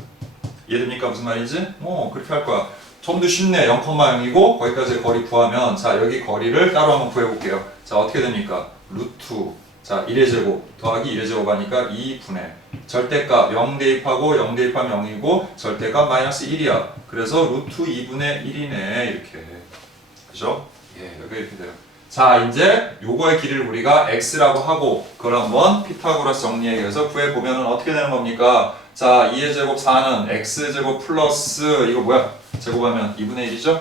이해됩니까? 무슨 말인지? 그렇게 할 거야. 점도 쉽네. 0,0이고 거기까지 거리 구하면, 자, 여기 거리를 따로 한번 구해볼게요. 자, 어떻게 됩니까? 루트, 자, 1의 제곱 더하기 1의 제곱 하니까 2분의 절대값 0 대입하고 0 대입하면 0이고 절대값 마이너스 1이야. 그래서 루트 2분의 1이네. 이렇게. 그죠? 여기 이렇게 돼요. 자, 이제 요거의 길이를 우리가 x라고 하고 그걸 한번 피타고라스 정리에 의해서 구해보면 어떻게 되는 겁니까? 자, 2의 제곱 4는 x제곱 플러스 이거 뭐야? 제곱하면 2분의 1이죠?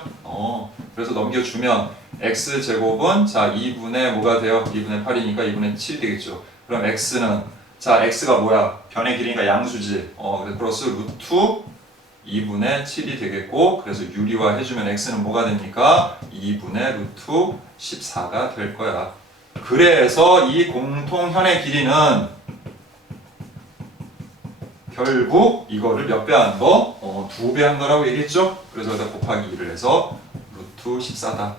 그래서 넘겨주면 x제곱은 자 2분의 뭐가 돼요? 2분의 8이니까 2분의 7이 되겠죠. 그럼 x는 자 x가 뭐야? 변의 길이니까 양수지. 플러스 루트 2분의 7이 되겠고 그래서 유리화 해주면 x는 뭐가 됩니까? 2분의 루트 14가 될 거야. 그래서 이 공통현의 길이는 결국 이거를 몇 배 한 거? 2배 한 거라고 얘기했죠? 그래서 여기다 곱하기 2를 해서 루트 14다.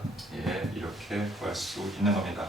이렇게 구할 수 있는 겁니다.